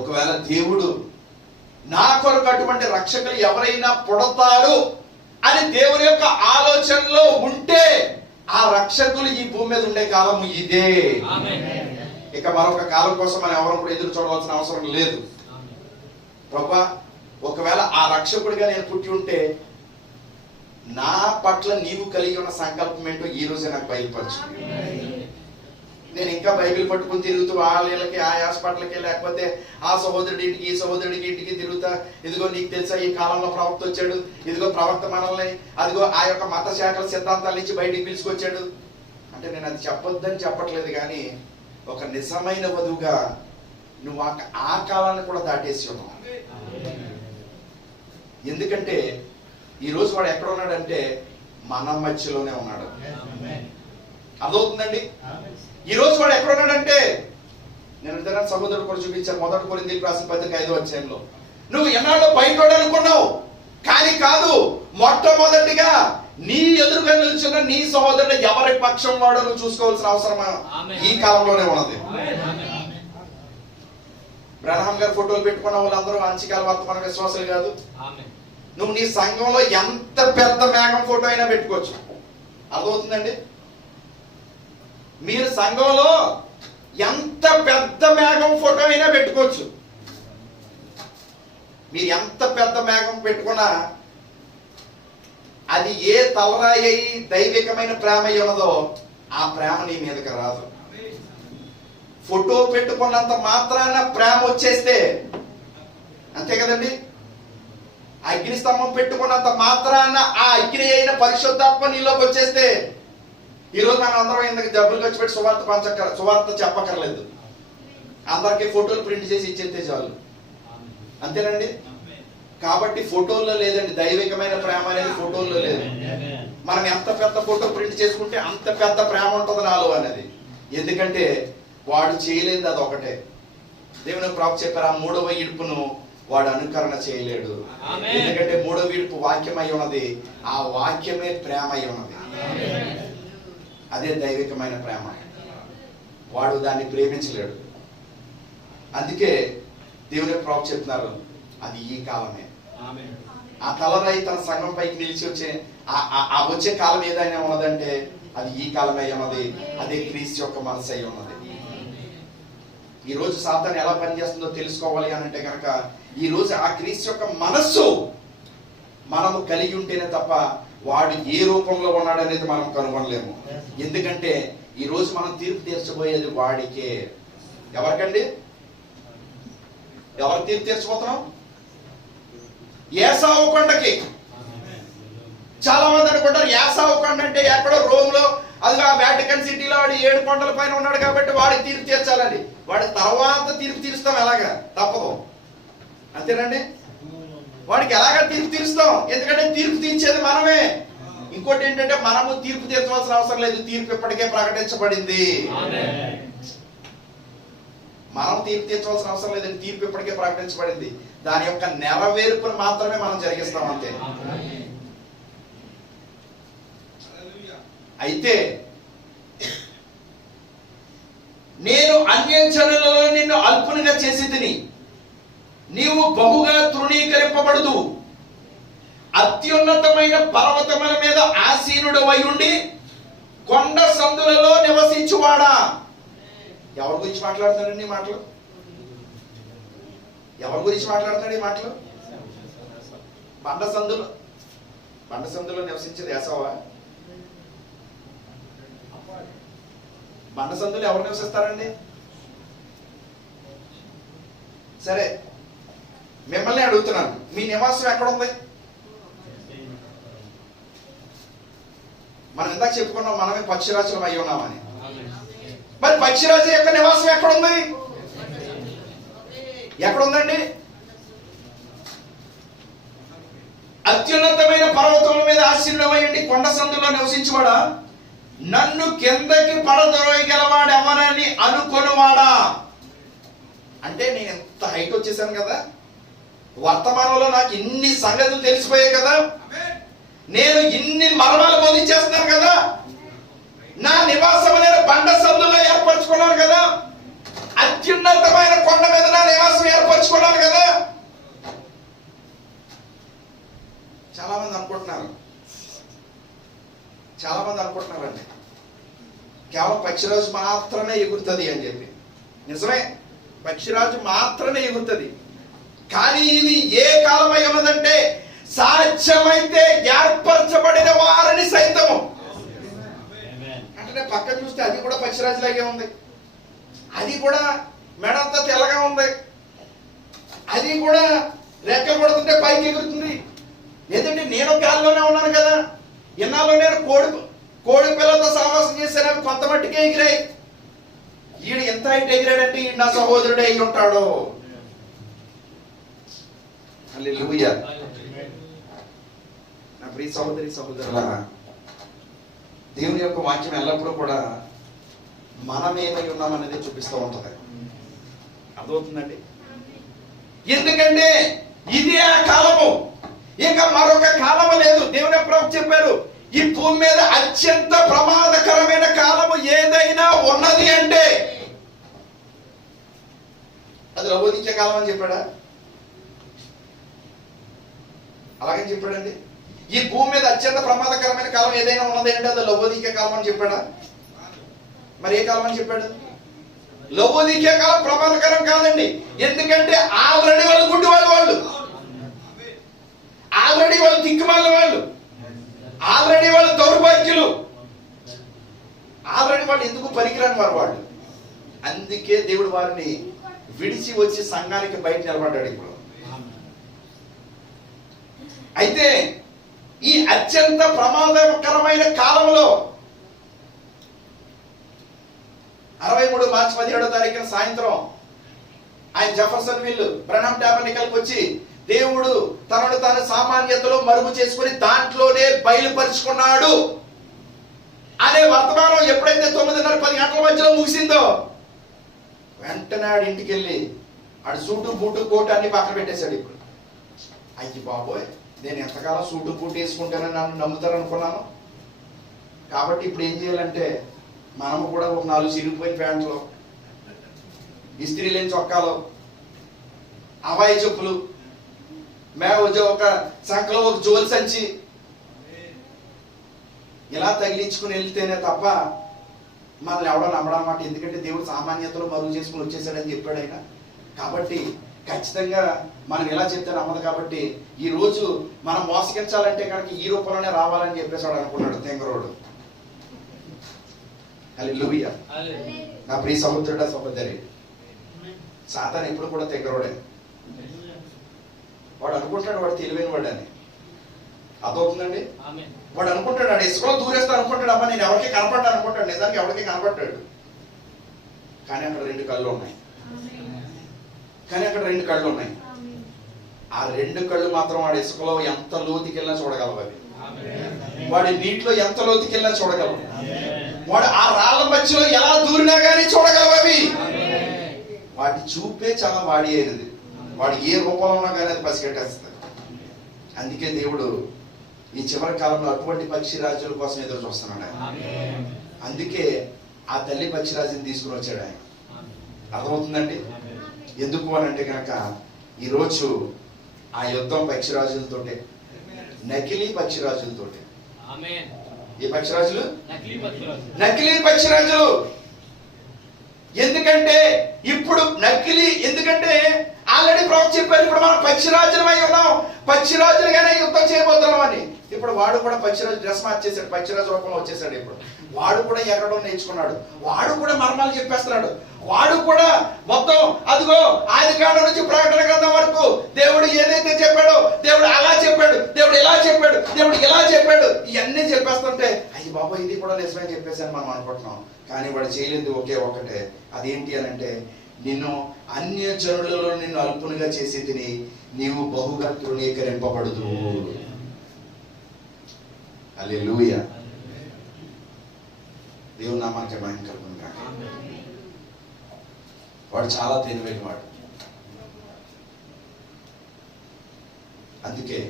ఒకవేళ దేవుడు నా కొరకు అటువంటి రక్షకులు ఎవరైనా పుడతారు అని దేవుని యొక్క ఆలోచనలో ఉంటే ఆ రక్షకులు ఈ భూమి మీద ఉండే కాలం ఇదే. ఇక మరొక కాలం కోసం మనం ఎవరు కూడా ఎదురు చూడవలసిన అవసరం లేదు. ప్రభువా, ఒకవేళ ఆ రక్షకుడిగా నేను పుట్టి ఉంటే నా పట్ల నీవు కలిగి ఉన్న సంకల్పం ఏంటో ఈ రోజే నాకు బయలుపరచు. నేను ఇంకా బైబిల్ పట్టుకుని తిరుగుతూ వాళ్ళకి ఆ హాస్పిటల్కి లేకపోతే ఆ సహోదరుడి ఇంటికి ఈ సహోదరుడికి ఇంటికి తిరుగుతా, ఇదిగో నీకు తెలుసా ఈ కాలంలో ప్రవక్త వచ్చాడు, ఇదిగో ప్రవక్త మనల్ని అదిగో ఆ యొక్క మత శాఖల సిద్ధాంతాల నుంచి బయటికి పిలుచుకొచ్చాడు అంటే నేను అది చెప్పొద్దని చెప్పట్లేదు. కానీ ఒక నిజమైన వధువుగా నువ్వు ఆ కాలాన్ని కూడా దాటేసి ఉన్నావు. ఎందుకంటే ఈరోజు వాడు ఎక్కడ ఉన్నాడంటే మన మధ్యలోనే ఉన్నాడు. అర్థమవుతుందండి? ఈ రోజు వాడు ఎక్కడ ఉన్నాడంటే, నేను ఇద్దరు సహోదరుడు కూడా చూపించాను. 1 కొరింథీయులకు రాసిన పత్రిక 5వ అధ్యాయంలో నువ్వు ఎన్నాళ్ళు బయట అనుకున్నావు, కానీ కాదు, మొట్టమొదటిగా నీ ఎదురుగా నిల్చున్న నీ సహోదరుడు ఎవరి పక్షం వాడో నువ్వు చూసుకోవాల్సిన అవసరం ఈ కాలంలోనే ఉన్నది. బ్రహ్మ గారు ఫోటోలు పెట్టుకున్న వాళ్ళందరూ అంచికాల వర్తమాన విశ్వాసాలు కాదు. నువ్వు నీ సంఘంలో ఎంత పెద్ద మేఘం ఫోటో అయినా పెట్టుకోవచ్చు. అర్థమవుతుందండి? మీరు సంఘంలో ఎంత పెద్ద మేఘం ఫోటో అయినా పెట్టుకోవచ్చు. మీరు ఎంత పెద్ద మేఘం పెట్టుకున్నా అది ఏ తలరాయి దైవికమైన ప్రేమ ఉన్నదో ఆ ప్రేమ నీ మీదకి రాదు. ఫోటో పెట్టుకున్నంత మాత్రాన ప్రేమ వచ్చేస్తే అంతే కదండి. అగ్ని స్తంభం పెట్టుకున్నంత మాత్రాన ఆ అగ్ని అయిన పరిశుద్ధాత్మ నీలోకి వచ్చేస్తే ఈరోజు మనం అందరం ఇందుకు డబ్బులు ఖర్చు పెట్టి సువార్త చెప్పక్కర్లేదు. అందరికి ఫోటోలు ప్రింట్ చేసి ఇచ్చేస్తే చాలు. అంతేనండి? కాబట్టి ఫోటోల్లో లేదండి, దైవికమైన ప్రేమ అనేది ఫోటోల్లో లేదు. మనం ఎంత పెద్ద ఫోటో ప్రింట్ చేసుకుంటే అంత పెద్ద ప్రేమ ఉంటుంది నాలో అనేది. ఎందుకంటే వాడు చేయలేదు అది ఒకటే. దేవుని ప్రవక్త చెప్పారు, ఆ మూడవ ఇడుపును వాడు అనుకరణ చేయలేడు. ఎందుకంటే మూడవ ఇడుపు వాక్యమై ఉన్నది, ఆ వాక్యమే ప్రేమ అయి ఉన్నది. అదే దైవికమైన ప్రేమ. వాడు దాన్ని ప్రేమించలేడు. అందుకే దేవుని ప్రవక్త చెప్తున్నారు, అది ఈ కాలమే. ఆ తలరాయి తన సంఘం పైకి నిలిచి వచ్చే కాలం ఏదైనా ఉన్నదంటే అది ఈ కాలమే ఉన్నది. అదే క్రీస్తు యొక్క మనసు అయి ఉన్నది. ఈ రోజు సాతాను ఎలా పనిచేస్తుందో తెలుసుకోవాలి అని అంటే కనుక ఈ రోజు ఆ క్రీస్తు యొక్క మనస్సు మనము కలిగి ఉంటేనే తప్ప వాడు ఏ రూపంలో ఉన్నాడనేది మనం కనుగొనలేము. ఎందుకంటే ఈ రోజు మనం తీర్పు తీర్చబోయేది వాడికే. ఎవరికండి? ఎవరు తీర్పు తీర్చబోతున్నాం? ఏసావు కొండకి. చాలా మంది అనుకుంటారు ఏసావు కొండ అంటే ఎక్కడో రోమ్ లో, అది ఆ వాటికన్ సిటీలో వాడు 7 కొండల పైన ఉన్నాడు కాబట్టి వాడికి తీర్పు తీర్చాలని. వాడి తర్వాత తీర్పు తీరుస్తాం, ఎలాగా? తప్పదు. అంతేనండి. వాడికి ఎలాగా తీర్పు తీరుస్తాం? ఎందుకంటే తీర్పు తీర్చేది మనమే. ఇంకోటి ఏంటంటే మనము తీర్పు తీర్చవలసిన అవసరం లేదు, తీర్పు ఇప్పటికే ప్రకటించబడింది. మనం తీర్పు తీర్చవలసిన అవసరం లేదండి, తీర్పు ఇప్పటికే ప్రకటించబడింది. దాని యొక్క నెరవేర్పును మాత్రమే మనం జరిగిస్తాం, అంతే. అయితే నేను అన్యజనులలో నిన్ను అల్పునిగా చేసి తిని నీవు బహుగా తృణీకరింపబడదు, అత్యున్నతమైన పర్వతముల మీద ఆసీనుడవై ఉండి కొండ సందులలో నివసించువాడా. ఎవరి గురించి మాట్లాడుతాడండి ఈ మాటలు? ఎవరి గురించి మాట్లాడుతాడు ఈ మాటలు? బండ సందులో నివసించేది ఏసావా? బండ సందులు ఎవరు నివసిస్తారండి? సరే, మిమ్మల్ని అడుగుతున్నాను, మీ నివాసం ఎక్కడ ఉంది? మనం ఇందాక చెప్పుకున్నాం మనమే పక్షిరాజులం అయి ఉన్నామని. మరి పక్షిరాజు యొక్క నివాసం ఎక్కడుంది? ఎక్కడుందండి? అత్యున్నతమైన పర్వతముల మీద ఆశీర్వదించి కొండ సందులో నివసించువాడా, నన్ను కిందకి పడదొరగలవాడు ఎవరని అనుకొనివాడా. అంటే నేను ఎంత హైట్ వచ్చేసాను కదా, వర్తమానంలో నాకు ఇన్ని సంగతులు తెలిసిపోయాయి కదా, నేను ఇన్ని మర్మాలు బోధించేస్తున్నాను కదా, నా నివాసం నేను బండ సందులో ఏర్పరచుకున్నాను కదా, అత్యున్నతమైన కొండ మీద నా నివాసం ఏర్పరచుకున్నాను కదా. చాలా మంది అనుకుంటున్నారండి కేవలం పక్షిరాజు మాత్రమే ఎగురుతుంది అని చెప్పి. నిజమే, పక్షిరాజు మాత్రమే ఎగురుతుంది. కానీ ఇది ఏ కాలమై ఉన్నదంటే సాధ్యమైతే ఏర్పరచబడిన వారిని సైతము. అంటే పక్కన చూస్తే అది కూడా పక్షిరాజులాగే ఉంది, అది కూడా మెడంతా తెల్లగా ఉంది, అది కూడా రెక్క కొడుతుంటే పైకి ఎగురుతుంది. లేదంటే నేను గాల్లోనే ఉన్నాను కదా, ఇన్నాళ్ళు నేను కోడి పిల్లలతో సహవాసం చేశాను, కొంత మట్టికే ఎగిరాయి. ఈడు ఎంత హైట్ ఎగిరాడంటే ఈడు నా సహోదరుడే అయి ఉంటాడు. హల్లెలూయా. నా ప్రియ సహోదరులారా, దేవుని యొక్క వాక్యం ఎల్లప్పుడూ కూడా మనమేమై ఉన్నామనేది చూపిస్తూ ఉంటది. అర్థమవుతుందండి? ఎందుకంటే ఇది ఆ కాలము, ఇంకా మరొక కాలము లేదు. దేవుని ప్రవక్త చెప్పారు, ఈ భూమి మీద అత్యంత ప్రమాదకరమైన కాలము ఏదైనా ఉన్నది అంటే అది లవోదికీయ కాలం అని చెప్పాడా? అలాగే చెప్పాడండి. ఈ భూమి మీద అత్యంత ప్రమాదకరమైన కాలం ఏదైనా ఉన్నది అంటే అది లవోదికీయ కాలం అని చెప్పాడా? మరి ఏ కాలం అని చెప్పాడు? లవోదికీయ కాలం ప్రమాదకరం కాదండి. ఎందుకంటే ఆల్రెడీ వాళ్ళు గుడ్డి వాళ్ళు, ఆల్రెడీ వాళ్ళు దిక్కుమాల వాళ్ళు, ఆల్రెడీ వాళ్ళు దౌర్భాగ్యులు, ఆల్రెడీ వాళ్ళు ఎందుకు పనికిరాని వారు వాళ్ళు. అందుకే దేవుడు వారిని విడిచి వచ్చి సంఘానికి బయట నిలబడ్డాడు. ఇప్పుడు అయితే ఈ అత్యంత ప్రమాదకరమైన కాలంలో 63 మార్చి 17వ సాయంత్రం ఆయన జెఫర్సన్ విల్ బ్రహ్మ్ టాబర్నకల్కి వచ్చి దేవుడు తనను తాను సామాన్యతలో మరుగు చేసుకుని దాంట్లోనే బయలుపరుచుకున్నాడు అనే వర్తమానం ఎప్పుడైతే 9:30-10 గంటల మధ్యలో ముగిసిందో వెంటనే ఆడి ఇంటికి వెళ్ళి ఆడు సూటు బూటు కోటు అన్ని పక్కన పెట్టేశాడు. ఇప్పుడు అయ్యి బాబోయ్, నేను ఎంతకాలం సూటు బూటు వేసుకుంటానని నన్ను నమ్ముతారనుకున్నాను. కాబట్టి ఇప్పుడు ఏం చేయాలంటే మనము కూడా ఒక 4 చిరిగిపోయిన ప్యాంట్లు, ఇస్త్రీ లేని చొక్కాలు, అవాయి చెప్పులు, ఒక సంకలో ఒక జోలి సంచి ఇలా తగిలించుకుని వెళ్తేనే తప్ప మనల్ని ఎవడో నమ్మడన్నమాట. ఎందుకంటే దేవుడు సామాన్యతలో మరుగు చేసుకుని వచ్చేసాడని చెప్పాడు ఆయన. కాబట్టి ఖచ్చితంగా మనం ఇలా చెప్తే నమ్మదు. కాబట్టి ఈ రోజు మనం మోసగించాలంటే కనుక ఈ రూపంలోనే రావాలని చెప్పేసాడు అనుకున్నాడు తెంగరోడు. హల్లెలూయా. నా ప్రియ సహోదరుడా సహోదరి, సాతాను ఎప్పుడు కూడా తెంగరోడే. వాడు అనుకుంటాడు వాడు తెలివైన వాడు అని. అదవుతుందండి. వాడు అనుకుంటాడు ఆడు ఇసుకలో దూరేస్తా అనుకుంటాడు, అమ్మా నేను ఎవరికి కనపడ్డా అనుకుంటాడు. నిజానికి ఎవరికి కనపడ్డాడు. కానీ అక్కడ 2 కళ్ళు ఉన్నాయి. ఆ 2 కళ్ళు మాత్రం వాడి ఇసుకలో ఎంత లోతుకెళ్ళినా చూడగలవు. అవి వాడి నీటిలో ఎంత లోతుకెళ్ళినా చూడగలవు. వాడు ఆ రాళ్ళ మధ్యలో ఎలా దూరినా కానీ చూడగలవు. అవి వాటి చూపే చాలా వాడి అయినది. వాడు ఏ రూపంలో ఉన్నా కానీ అది పసిగట్టేస్తుంది. అందుకే దేవుడు ఈ చివరి కాలంలో అటువంటి పక్షిరాజుల కోసం ఎదురు చూస్తున్నాడు ఆయన. అందుకే ఆ తల్లి పక్షిరాజుని తీసుకుని వచ్చాడు ఆయన. అర్థమవుతుందండి. ఎందుకు అని అంటే కనుక ఈరోజు ఆ యుద్ధం పక్షిరాజులతోటే, నకిలీ పక్షిరాజులతోటే. ఏ పక్షిరాజులు? నకిలీ పక్షిరాజులు. ఎందుకంటే ఇప్పుడు నకిలీ, ఎందుకంటే ఆల్రెడీ ప్రవక్త చెప్పారు ఇప్పుడు మనం పక్షిరాజులమై ఉన్నాం, పక్షిరాజులుగానే యుద్ధం చేయబోతున్నాం అని. ఇప్పుడు వాడు కూడా పక్షిరాజు డ్రెస్ మార్చేసాడు, పక్షిరాజు రూపంలో వచ్చేసాడు. ఇప్పుడు వాడు కూడా ఎక్కడో నేర్చుకున్నాడు. వాడు కూడా మర్మాలు చెప్పేస్తున్నాడు. వాడు కూడా మొత్తం అదిగో ఆదికాండం నుంచి ప్రకటన గ్రంథం వరకు దేవుడు ఏదైతే చెప్పాడో, దేవుడు అలా చెప్పాడు, దేవుడు ఇలా చెప్పాడు, దేవుడు ఇలా చెప్పాడు, ఇవన్నీ చెప్పేస్తుంటే అయ్యి బాబా ఇది కూడా నిజమే చెప్పేసాను మనం అనుకుంటున్నాం. కానీ వాడు చేయలేదు ఒకే ఒక్కటే. అదేంటి అని అంటే, నిన్ను అన్య జనులలో నిన్ను అల్పునిగా చేసి తిని నీవు బహుగా తృణీకరింపబడదు. హల్లెలూయా. దేవుని నామానికి మహిమ కలుగును గాక. వాడు చాలా తెలివైన వాడు. అందుకే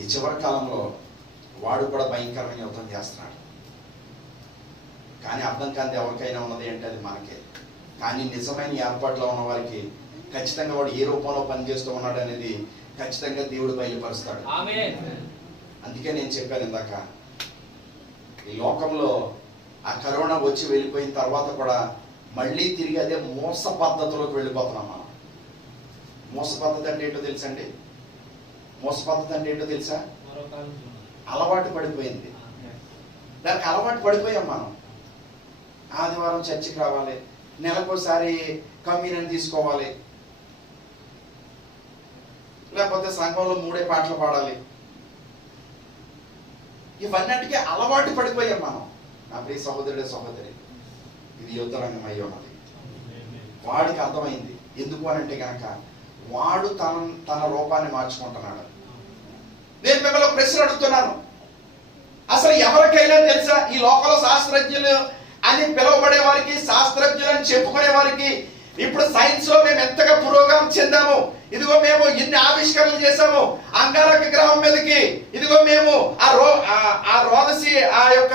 ఈ చివరి కాలంలో వాడు కూడా భయంకరమైన యుద్ధం చేస్తున్నాడు. కానీ అర్థం కానిది ఎవరికైనా ఉన్నది అంటే అది మనకే. కానీ నిజమైన ఏర్పాట్లో ఉన్న వారికి ఖచ్చితంగా వాడు ఏ రూపంలో పనిచేస్తూ ఉన్నాడు అనేది ఖచ్చితంగా దేవుడు బయలుపరుస్తాడు. అందుకే నేను చెప్పాను ఇందాక, ఈ లోకంలో ఆ కరోనా వచ్చి వెళ్ళిపోయిన తర్వాత కూడా మళ్ళీ తిరిగి అదే మోస పద్ధతిలోకి వెళ్ళిపోతున్నాం మనం. మోస పద్ధతి అంటే ఏంటో తెలుసా అండి? మోస పద్ధతి అంటే ఏంటో తెలుసా? అలవాటు పడిపోయింది. దానికి అలవాటు పడిపోయాం మనం. ఆదివారం చర్చికి రావాలి, నెలకోసారి కమ్యూనియన్ తీసుకోవాలి, లేకపోతే సంఘంలో 3 పాటలు పాడాలి. ఇవన్నిటికీ అలవాటు పడిపోయాం మనం. నా ప్రియ సహోదరుడే సహోదరి, ఇది యుద్ధ రంగం అయ్యి ఉన్నది. వాడికి అర్థమైంది. ఎందుకు అని అంటే కనుక వాడు తన రూపాన్ని మార్చుకుంటున్నాడు. నేను మిమ్మల్ని ప్రశ్న అడుగుతున్నాను, అసలు ఎవరికైనా తెలుసా ఈ లోకంలో శాస్త్రజ్ఞులు అని పిలువబడే వారికి, శాస్త్రజ్ఞులు అని చెప్పుకునే వారికి, ఇప్పుడు సైన్స్ లో మేము ఎంతగా పురోగమనం చెందాము, ఇదిగో మేము ఇన్ని ఆవిష్కరణలు చేశాము, అంగారక గ్రహం మీదకి ఇదిగో మేము ఆ రోదసి ఆ యొక్క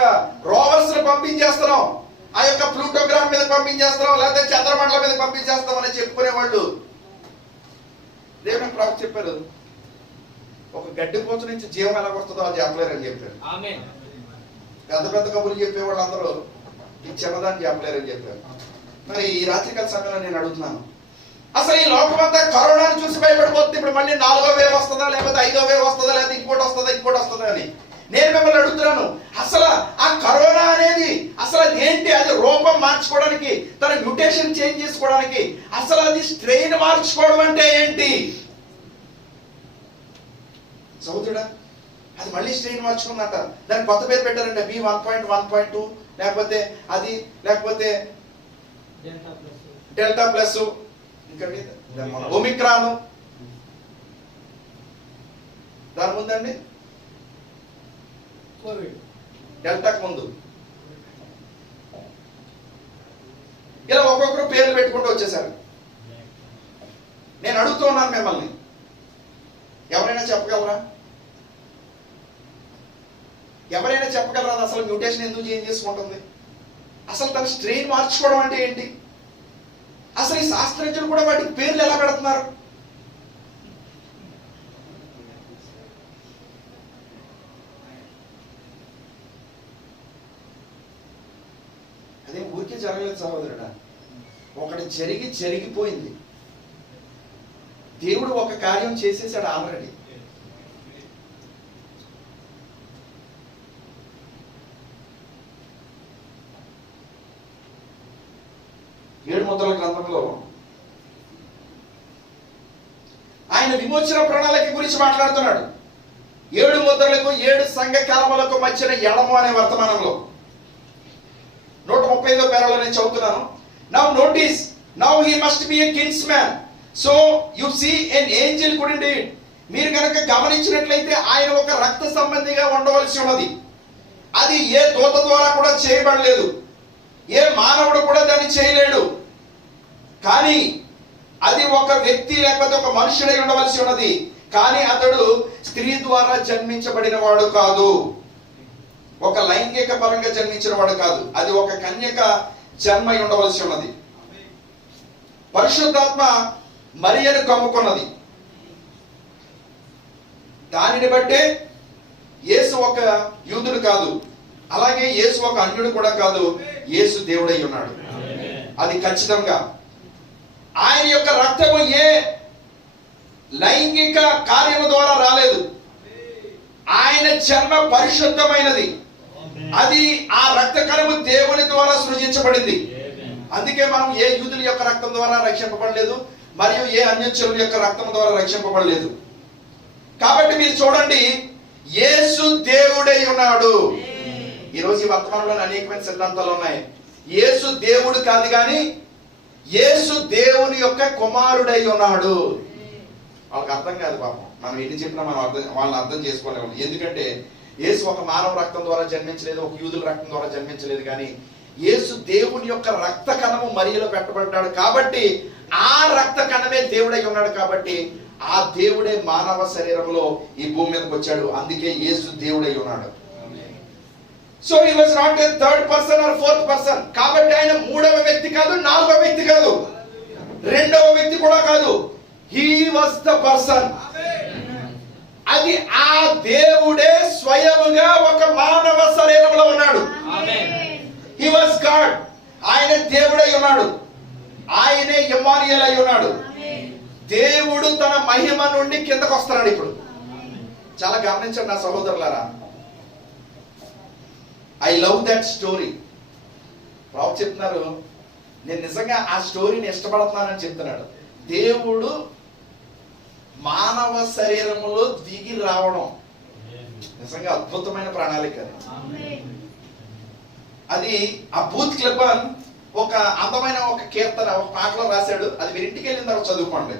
రోవర్స్ ను పంపించేస్తున్నాం, ఆ యొక్క ప్లూటో గ్రహం మీద పంపించేస్తున్నాం, లేకపోతే చంద్రమండలం మీద పంపించేస్తాం అని చెప్పుకునే వాళ్ళు. దేవుని ప్రవక్త చెప్పారు, ఒక గడ్డి పోచ నుంచి జీవం ఎలా వస్తుందో అది చెప్పలేరని చెప్పారు. పెద్ద పెద్ద కబుర్లు చెప్పేవాళ్ళు అందరూ ఈ చిన్నదాన్ని చెప్పలేరని చెప్పారు. మరి ఈ రాత్రికాల సమయంలో నేను అడుగుతున్నాను, అసలు ఈ లోకమంతా కరోనాను చూసి భయపడిపోతుంది. ఇప్పుడు మళ్ళీ 4వ వేవ్ వస్తుందా, లేకపోతే 5వ వేవ్ వస్తుందా, లేకపోతే ఇంకోటి వస్తుందా అని నేను మిమ్మల్ని అడుగుతున్నాను. అసలు ఆ కరోనా అనేది అసలు అది ఏంటి? అది రూపం మార్చుకోవడానికి, తన మ్యూటేషన్ చేంజ్ చేసుకోవడానికి, అసలు అది స్ట్రెయిన్ మార్చుకోవడం అంటే ఏంటి? సౌతుడా అది మళ్ళీ స్ట్రెయిన్ మార్చుకుందంట. దానికి కొత్త పేరు పెట్టారంటే B1.1.2, లేకపోతే అది, లేకపోతే డెల్టా ప్లస్, ఇంకండి ఒమిక్రాన్, దాని ముందండి డెల్టాకు ముందు ఇలా ఒక్కొక్కరు పేర్లు పెట్టుకుంటూ వచ్చేసారు. నేను అడుగుతూ ఉన్నాను మిమ్మల్ని, ఎవరైనా చెప్పగలరా? ఎవరైనా చెప్పగలరా అది అసలు మ్యూటేషన్ ఎందుకు చేంజ్ చేసుకుంటుంది? అసలు తన స్ట్రెయిన్ మార్చుకోవడం అంటే ఏంటి? అసలు ఈ శాస్త్రజ్ఞులు కూడా వాటికి పేర్లు ఎలా పెడుతున్నారు? అదే ఊరికే జరగలేదు సహోదరుడా, ఒకటి జరిగిపోయింది. దేవుడు ఒక కార్యం చేసేసాడు ఆల్రెడీ. ఏడు ముద్రల గ్రంథంలో ఆయన విమోచన ప్రణాళిక గురించి మాట్లాడుతున్నాడు. 7 ముద్రలకు 7 సంఘ కాలములకు మధ్యన ఎడము అనే వర్తమానంలో 135వ పేరాలో నేను చదువుతున్నాను. Now notice, now he must be a kinsman, so you see an angel couldn't do it. మీరు కనుక గమనించినట్లయితే ఆయన ఒక రక్త సంబంధిగా ఉండవలసి ఉన్నది. అది ఏ దూత ద్వారా కూడా చేయబడలేదు, ఏ మానవుడు కూడా దాన్ని చేయలేడు. కానీ అది ఒక వ్యక్తి లేకపోతే ఒక మనుషుడై ఉండవలసి ఉన్నది. కానీ అతడు స్త్రీ ద్వారా జన్మించబడిన వాడు కాదు, ఒక లైంగిక పరంగా జన్మించిన వాడు కాదు. అది ఒక కన్యక జన్మై ఉండవలసి ఉన్నది. పరిశుద్ధాత్మ మరియను కమ్ముకున్నది. దానిని బట్టే యేసు ఒక యూదుడు కాదు, అలాగే యేసు ఒక అన్యుడు కూడా కాదు, యేసు దేవుడై ఉన్నాడు. అది ఖచ్చితంగా. ఆయన యొక్క రక్తము ఏ లైంగిక కార్యము ద్వారా రాలేదు. ఆయన జన్మ పరిశుద్ధమైనది. అది ఆ రక్త కణము దేవుని ద్వారా సృజించబడింది. అందుకే మనం ఏ యూదుల యొక్క రక్తం ద్వారా రక్షింపబడలేదు, మరియు ఏ అన్యజనుల యొక్క రక్తం ద్వారా రక్షింపబడలేదు. కాబట్టి మీరు చూడండి, యేసు దేవుడై ఉన్నాడు. ఈరోజు ఈ వర్తమానంలో అనేకమైన సిద్ధాంతాలు ఉన్నాయి. యేసు దేవుడు కాదు, కానీ యేసు దేవుని యొక్క కుమారుడై ఉన్నాడు. వాళ్ళకి అర్థం కాదు పాపం, మనం ఎన్ని చెప్పినా మనం వాళ్ళని అర్థం చేసుకోలేము. ఎందుకంటే యేసు ఒక మానవ రక్తం ద్వారా జన్మించలేదు, ఒక యూదుల రక్తం ద్వారా జన్మించలేదు. కానీ యేసు దేవుని యొక్క రక్త కణము మరియలో పెట్టబడ్డాడు. కాబట్టి ఆ రక్త కణమే దేవుడై ఉన్నాడు. కాబట్టి ఆ దేవుడే మానవ శరీరంలో ఈ భూమి మీదకి వచ్చాడు. అందుకే యేసు దేవుడై ఉన్నాడు. So he was not a third person or fourth person. కాబట్టి ఆయన 3వ వ్యక్తి కాదు, 4వ వ్యక్తి కాదు, 2వ వ్యక్తి కూడా కాదు. He was the person. అది ఆ దేవుడే స్వయముగా ఒక మానవ శరీరంలో ఉన్నాడు. He was God. ఆయన దేవుడై ఉన్నాడు. ఆయనే ఇమ్మానుయేల్ అయి ఉన్నాడు. దేవుడు తన మహిమ నుండి కిందకు వస్తున్నాడు. ఇప్పుడు చాలా గమనించండి నా సహోదరులారా. I love that story. ప్రభు చెప్తున్నారు, నేను నిజంగా ఆ స్టోరీని ఇష్టపడుతున్నానని చెప్తున్నాడు. దేవుడు మానవ శరీరంలో దిగి రావడం నిజంగా అద్భుతమైన ప్రణాళిక. అది ఆ బూత్ క్లిబన్ ఒక అందమైన ఒక కీర్తన ఒక పాటలో రాశాడు. అది మీరు ఇంటికి వెళ్ళిన తర్వాత చదువుకోండి.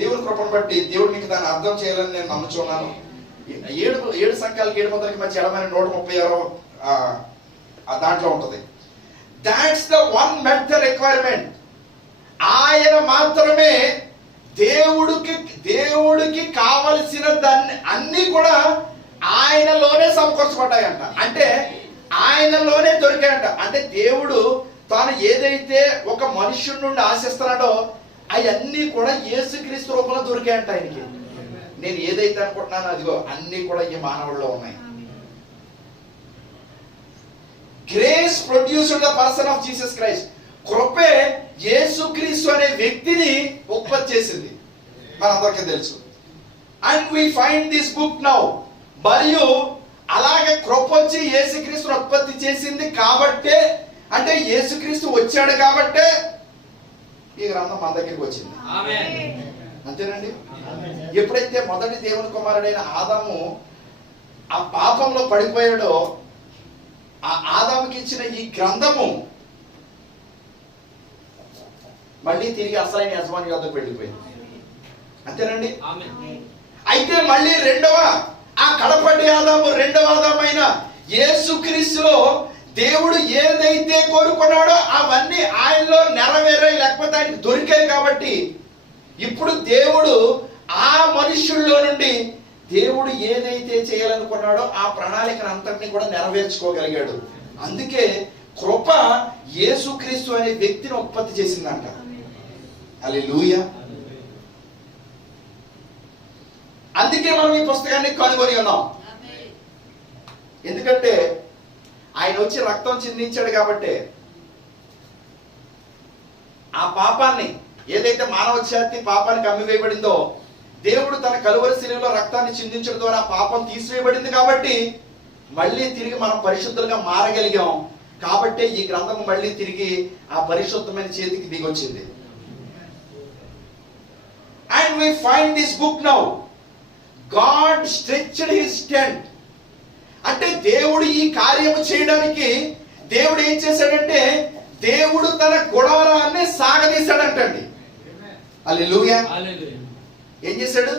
దేవుని కృపను బట్టి దేవుడు మీకు దాన్ని అర్థం చేయాలని నేను నమ్ముచున్నాను. 7 సంఖ్యలకి 7 ముద్రలకి మధ్య ఎడమైన 136 దాంట్లో ఉంటుంది. That's the one met the requirement. ఆయన మాత్రమే దేవుడికి కావలసిన దాన్ని అన్ని కూడా ఆయనలోనే సమకూర్చబడ్డాయంట. అంటే ఆయనలోనే దొరికాయంట. అంటే దేవుడు తాను ఏదైతే ఒక మనుష్యుడి నుండి ఆశిస్తున్నాడో అవన్నీ కూడా యేసుక్రీస్తు రూపంలో దొరికాయంట ఆయనకి. నేను ఏదైతే అనుకుంటున్నానో అదిగో అన్ని కూడా ఈ మానవుల్లో ఉన్నాయి. Grace produced the person of Jesus Christ. కృపే యేసుక్రీస్తు అనే వ్యక్తిని ఉత్పత్తి చేసింది, మనందరికీ తెలుసు. And we find this book now. మరియు అలాగే కృప వచ్చి యేసుక్రీస్తును ఉత్పత్తి చేసింది కాబట్టే, అంటే యేసుక్రీస్తు వచ్చాడు కాబట్టే ఈ గ్రంథం మన దగ్గరికి వచ్చింది. అంతేనండి. ఎప్పుడైతే మొదటి దేవుని కుమారుడైన ఆదాము ఆ పాపంలో పడిపోయాడో, ఆ ఆదాముకి ఇచ్చిన ఈ గ్రంథము మళ్ళీ తిరిగి అసలైన యజమాని వద్దకు వెళ్ళిపోయింది. అంతేనండి. అయితే మళ్ళీ ఆ కడపటి ఆదాము, 2వ ఆదామైన యేసుక్రీస్తులో దేవుడు ఏదైతే కోరుకున్నాడో అవన్నీ ఆయనలో నెరవేరాయి, లేకపోతే ఆయనకు దొరికాయి. కాబట్టి ఇప్పుడు దేవుడు ఆ మనుష్యుల్లో నుండి దేవుడు ఏదైతే చేయాలనుకున్నాడో ఆ ప్రణాళికను అంతటిని కూడా నెరవేర్చుకోగలిగాడు. అందుకే కృప యేసుక్రీస్తు అనే వ్యక్తిని ఉత్పత్తి చేసిందంట. హల్లెలూయా. అందుకే మనం ఈ పుస్తకాన్ని కనుగొని ఉన్నాం. ఎందుకంటే ఆయన వచ్చి రక్తం చిందించాడు కాబట్టి ఆ పాపాన్ని, ఏదైతే మానవ జాతి పాపానికి అమ్మివేయబడిందో, దేవుడు తన కలువరి శిలువలో రక్తాన్ని చిందించడం ద్వారా పాపం తీసివేయబడింది. కాబట్టి మళ్ళీ తిరిగి మనం పరిశుద్ధంగా మారగలిగాం. కాబట్టి ఈ గ్రంథం మళ్ళీ తిరిగి ఆ పరిశుద్ధమైన చేతికి దిగొచ్చింది. And we find this book now. God stretched his tent. అంటే దేవుడు ఈ కార్యము చేయడానికి దేవుడు ఏం చేశాడంటే దేవుడు తన గుడారాన్ని సాగదీశాడంటండి. హల్లెలూయా. ఏం చేశాడు?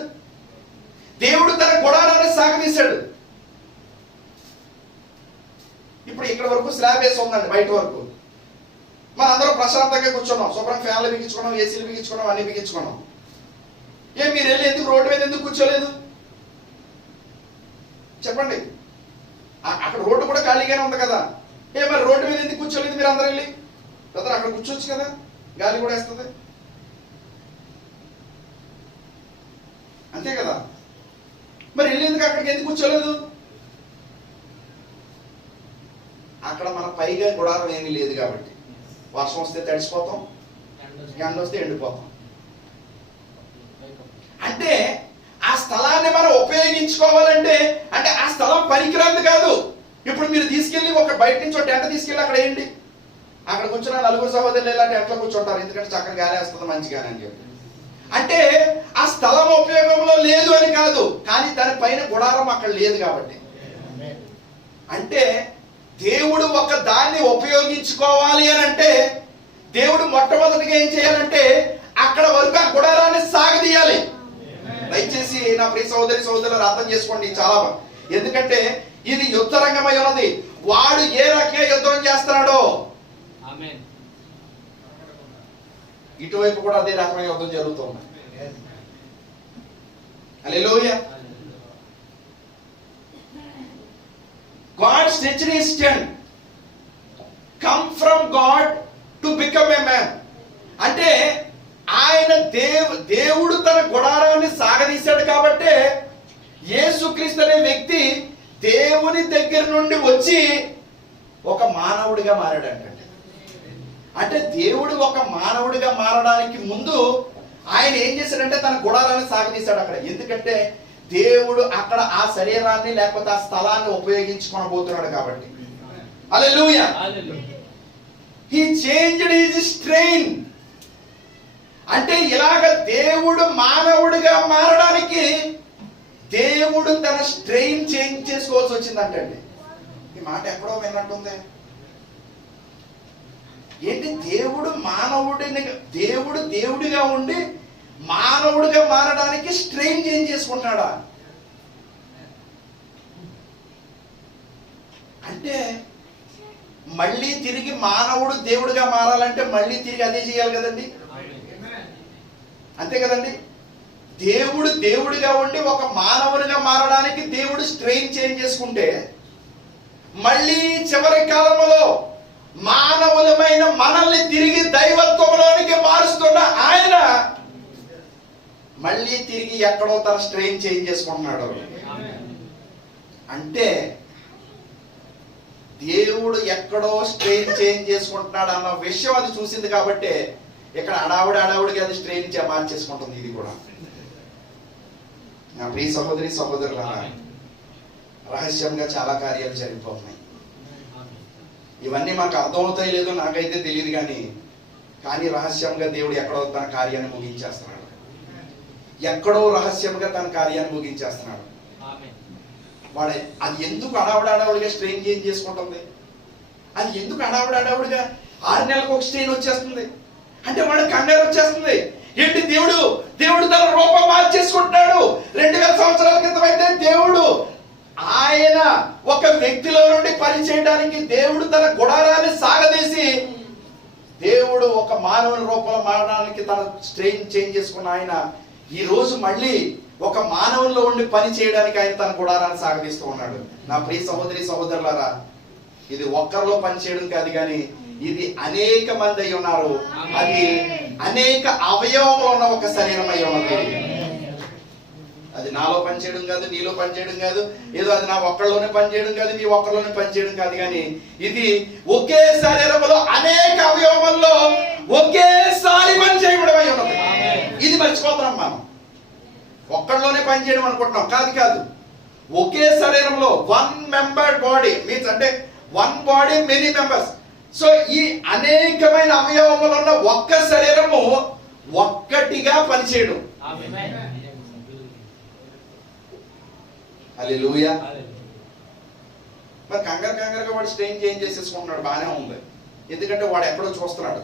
దేవుడు తన గుడారాన్ని సాగదీశాడు. ఇప్పుడు ఇక్కడ వరకు స్లాబ్ వేసి ఉందండి, బయట వరకు మనందరం ప్రశాంతంగా కూర్చున్నాం, శుభ్రం ఫ్యాన్లు బిగించుకున్నాం, ఏసీలు బిగించుకున్నాం, అన్ని బిగించుకున్నాం. మీరు వెళ్ళి ఎందుకు రోడ్డు మీద ఎందుకు కూర్చోలేదు చెప్పండి? అక్కడ రోడ్డు కూడా ఖాళీగానే ఉంది కదా. మరి రోడ్డు మీద ఎందుకు కూర్చోలేదు మీరు అందరూ వెళ్ళి? బ్రదర్ అక్కడ కూర్చోవచ్చు కదా, గాలి కూడా వేస్తుంది, అంతే కదా. మరి వెళ్ళి ఎందుకు అక్కడికి ఎందుకు కూర్చోలేదు? అక్కడ మన పైగా గుడారం ఏమీ లేదు కాబట్టి వర్షం వస్తే తడిసిపోతాం, ఎండ వస్తే ఎండిపోతాం. అంటే ఆ స్థలాన్ని మనం ఉపయోగించుకోవాలంటే, అంటే ఆ స్థలం పనికిరాంది కాదు. ఇప్పుడు మీరు తీసుకెళ్ళి ఒక బయట నుంచి ఒక టెంట తీసుకెళ్ళి అక్కడ వేయండి, అక్కడ కూర్చున్న నలుగురు సహోదరులు ఇలాంటి ఎట్లా కూర్చుంటారు, ఎందుకంటే చక్కగా గాలి వస్తుంది మంచిగానే అని చెప్పి. అంటే ఆ స్థలం ఉపయోగంలో లేదు అని కాదు, కానీ దానిపైన గుడారం అక్కడ లేదు కాబట్టి. అంటే దేవుడు ఒక దాన్ని ఉపయోగించుకోవాలి అని అంటే దేవుడు మొట్టమొదటిగా ఏం చేయాలంటే అక్కడ వరకు ఆ గుడారాన్ని సాగదీయాలి. దయచేసి నా ప్రియ సోదరి సోదరులు అర్థం చేసుకోండి చాలా, ఎందుకంటే ఇది యుద్ధ రంగమై ఉన్నది. వాడు ఏ రకంగా యుద్ధం చేస్తున్నాడో ఇటువైపు కూడా అదే రకమైన యుద్ధం జరుగుతుంది. హల్లెలూయా. God stretched his tent, come from God to become a man. అంటే ఆయన దేవుడు తన గుడారాన్ని సాగదీశాడు కాబట్టి యేసుక్రీస్తు అనే వ్యక్తి దేవుని దగ్గర నుండి వచ్చి ఒక మానవుడిగా మారాడంటే, అంటే దేవుడు ఒక మానవుడిగా మారడానికి ముందు ఆయన ఏం చేశాడంటే తన గుడారాన్ని సాగదీశాడు అక్కడ. ఎందుకంటే దేవుడు అక్కడ ఆ శరీరాన్ని లేకపోతే ఆ స్థలాన్ని ఉపయోగించుకోనబోతున్నాడు కాబట్టి. హల్లెలూయా. హి చేంజ్డ్ హిస్ స్ట్రెయిన్. అంటే ఇలాగ దేవుడు మానవుడిగా మారడానికి దేవుడు తన స్ట్రెయిన్ చేంజ్ చేసుకోవాల్సి వచ్చిందంటండి. ఈ మాట ఎక్కడో విన్నట్టుంది. ఏంటి? దేవుడు దేవుడిగా ఉండి మానవుడిగా మారడానికి స్ట్రెయిన్ చేంజ్ చేసుకుంటున్నాడా? అంటే మళ్ళీ తిరిగి మానవుడు దేవుడిగా మారాలంటే మళ్ళీ తిరిగి అదే చేయాలి కదండి, అంతే కదండి. దేవుడు దేవుడిగా ఉండి ఒక మానవుడిగా మారడానికి దేవుడు స్ట్రెయిన్ చేంజ్ చేసుకుంటే మళ్ళీ చివరి కాలంలో మానవులమైన మనల్ని తిరిగి దైవత్వంలోనికి మారుస్తున్న ఆయన మళ్ళీ తిరిగి ఎక్కడో తన స్ట్రెయిన్ చేంజ్ చేసుకుంటున్నాడు. అంటే దేవుడు ఎక్కడో స్ట్రెయిన్ చేంజ్ చేసుకుంటున్నాడు అన్న విషయం అది చూసింది కాబట్టి ఇక్కడ అడావుడికి అది స్ట్రెయిన్ మార్చేసుకుంటుంది. ఇది కూడా నా ప్రియ సహోదరి సహోదరుల రహస్యంగా చాలా కార్యాలు జరిగిపోతున్నాయి. ఇవన్నీ మాకు అర్థమవుతాయి లేదో నాకైతే తెలియదు, కానీ రహస్యంగా దేవుడు ఎక్కడో తన కార్యాన్ని ముగించేస్తున్నాడు. ఎక్కడో రహస్యంగా తన కార్యాన్ని ముగించేస్తున్నాడు. వాడు అది ఎందుకు అడావుడిగా స్ట్రెయిన్ చేంజ్ చేసుకుంటుంది? అది ఎందుకు అడావుడిగా 6 నెలలకు ఒక స్ట్రెయిన్ వచ్చేస్తుంది? అంటే వాడు కన్నీరు వచ్చేస్తుంది. ఏంటి దేవుడు తన రూపం మార్చేసుకుంటున్నాడు. 2000 సంవత్సరాల క్రితం అయితే దేవుడు ఆయన ఒక వ్యక్తిలో నుండి పని చేయడానికి దేవుడు తన గుడారాన్ని సాగదీసి, దేవుడు ఒక మానవుని రూపంలో మారడానికి తన స్ట్రెయిన్ చేంజ్ చేసుకున్న ఆయన ఈ రోజు మళ్ళీ ఒక మానవుల్లో ఉండి పని చేయడానికి ఆయన తన గుడారాన్ని సాగదీస్తూ ఉన్నాడు. నా ప్రియ సహోదరి సహోదరులారా, ఇది ఒక్కరిలో పని చేయడం కాదు, కానీ ఇది అనేక మంది అయి ఉన్నారు. అది అనేక అవయవములు ఉన్న ఒక శరీరం అయి ఉన్నది. అది నాలో పనిచేయడం కాదు, నీలో పనిచేయడం కాదు, ఏదో అది నా ఒక్కళ్ళలోనే పనిచేయడం కాదు, నీ ఒక్కళ్ళలోనే పనిచేయడం కాదు, కానీ ఇది ఒకే శరీరంలో అనేక అవయవముల్లో ఒకేసారి పని చేయడం అయి ఉన్నది. ఇది మర్చిపోతున్నాం మనం. ఒక్కళ్ళలోనే పనిచేయడం అనుకుంటున్నాం, కాదు. ఒకే శరీరంలో వన్ మెంబర్ బాడీ మీన్స్ అంటే one body many members. So ఈ అనేకమైన అవయవములు ఉన్న ఒక్క శరీరము ఒక్కటిగా పనిచేయడం. హల్లెలూయా. మరి కంగారుగా వాడు స్ట్రెయిన్ చేంజ్ చేసేసుకుంటున్నాడు, బాగానే ఉంది. ఎందుకంటే వాడు ఎక్కడో చూస్తున్నాడు.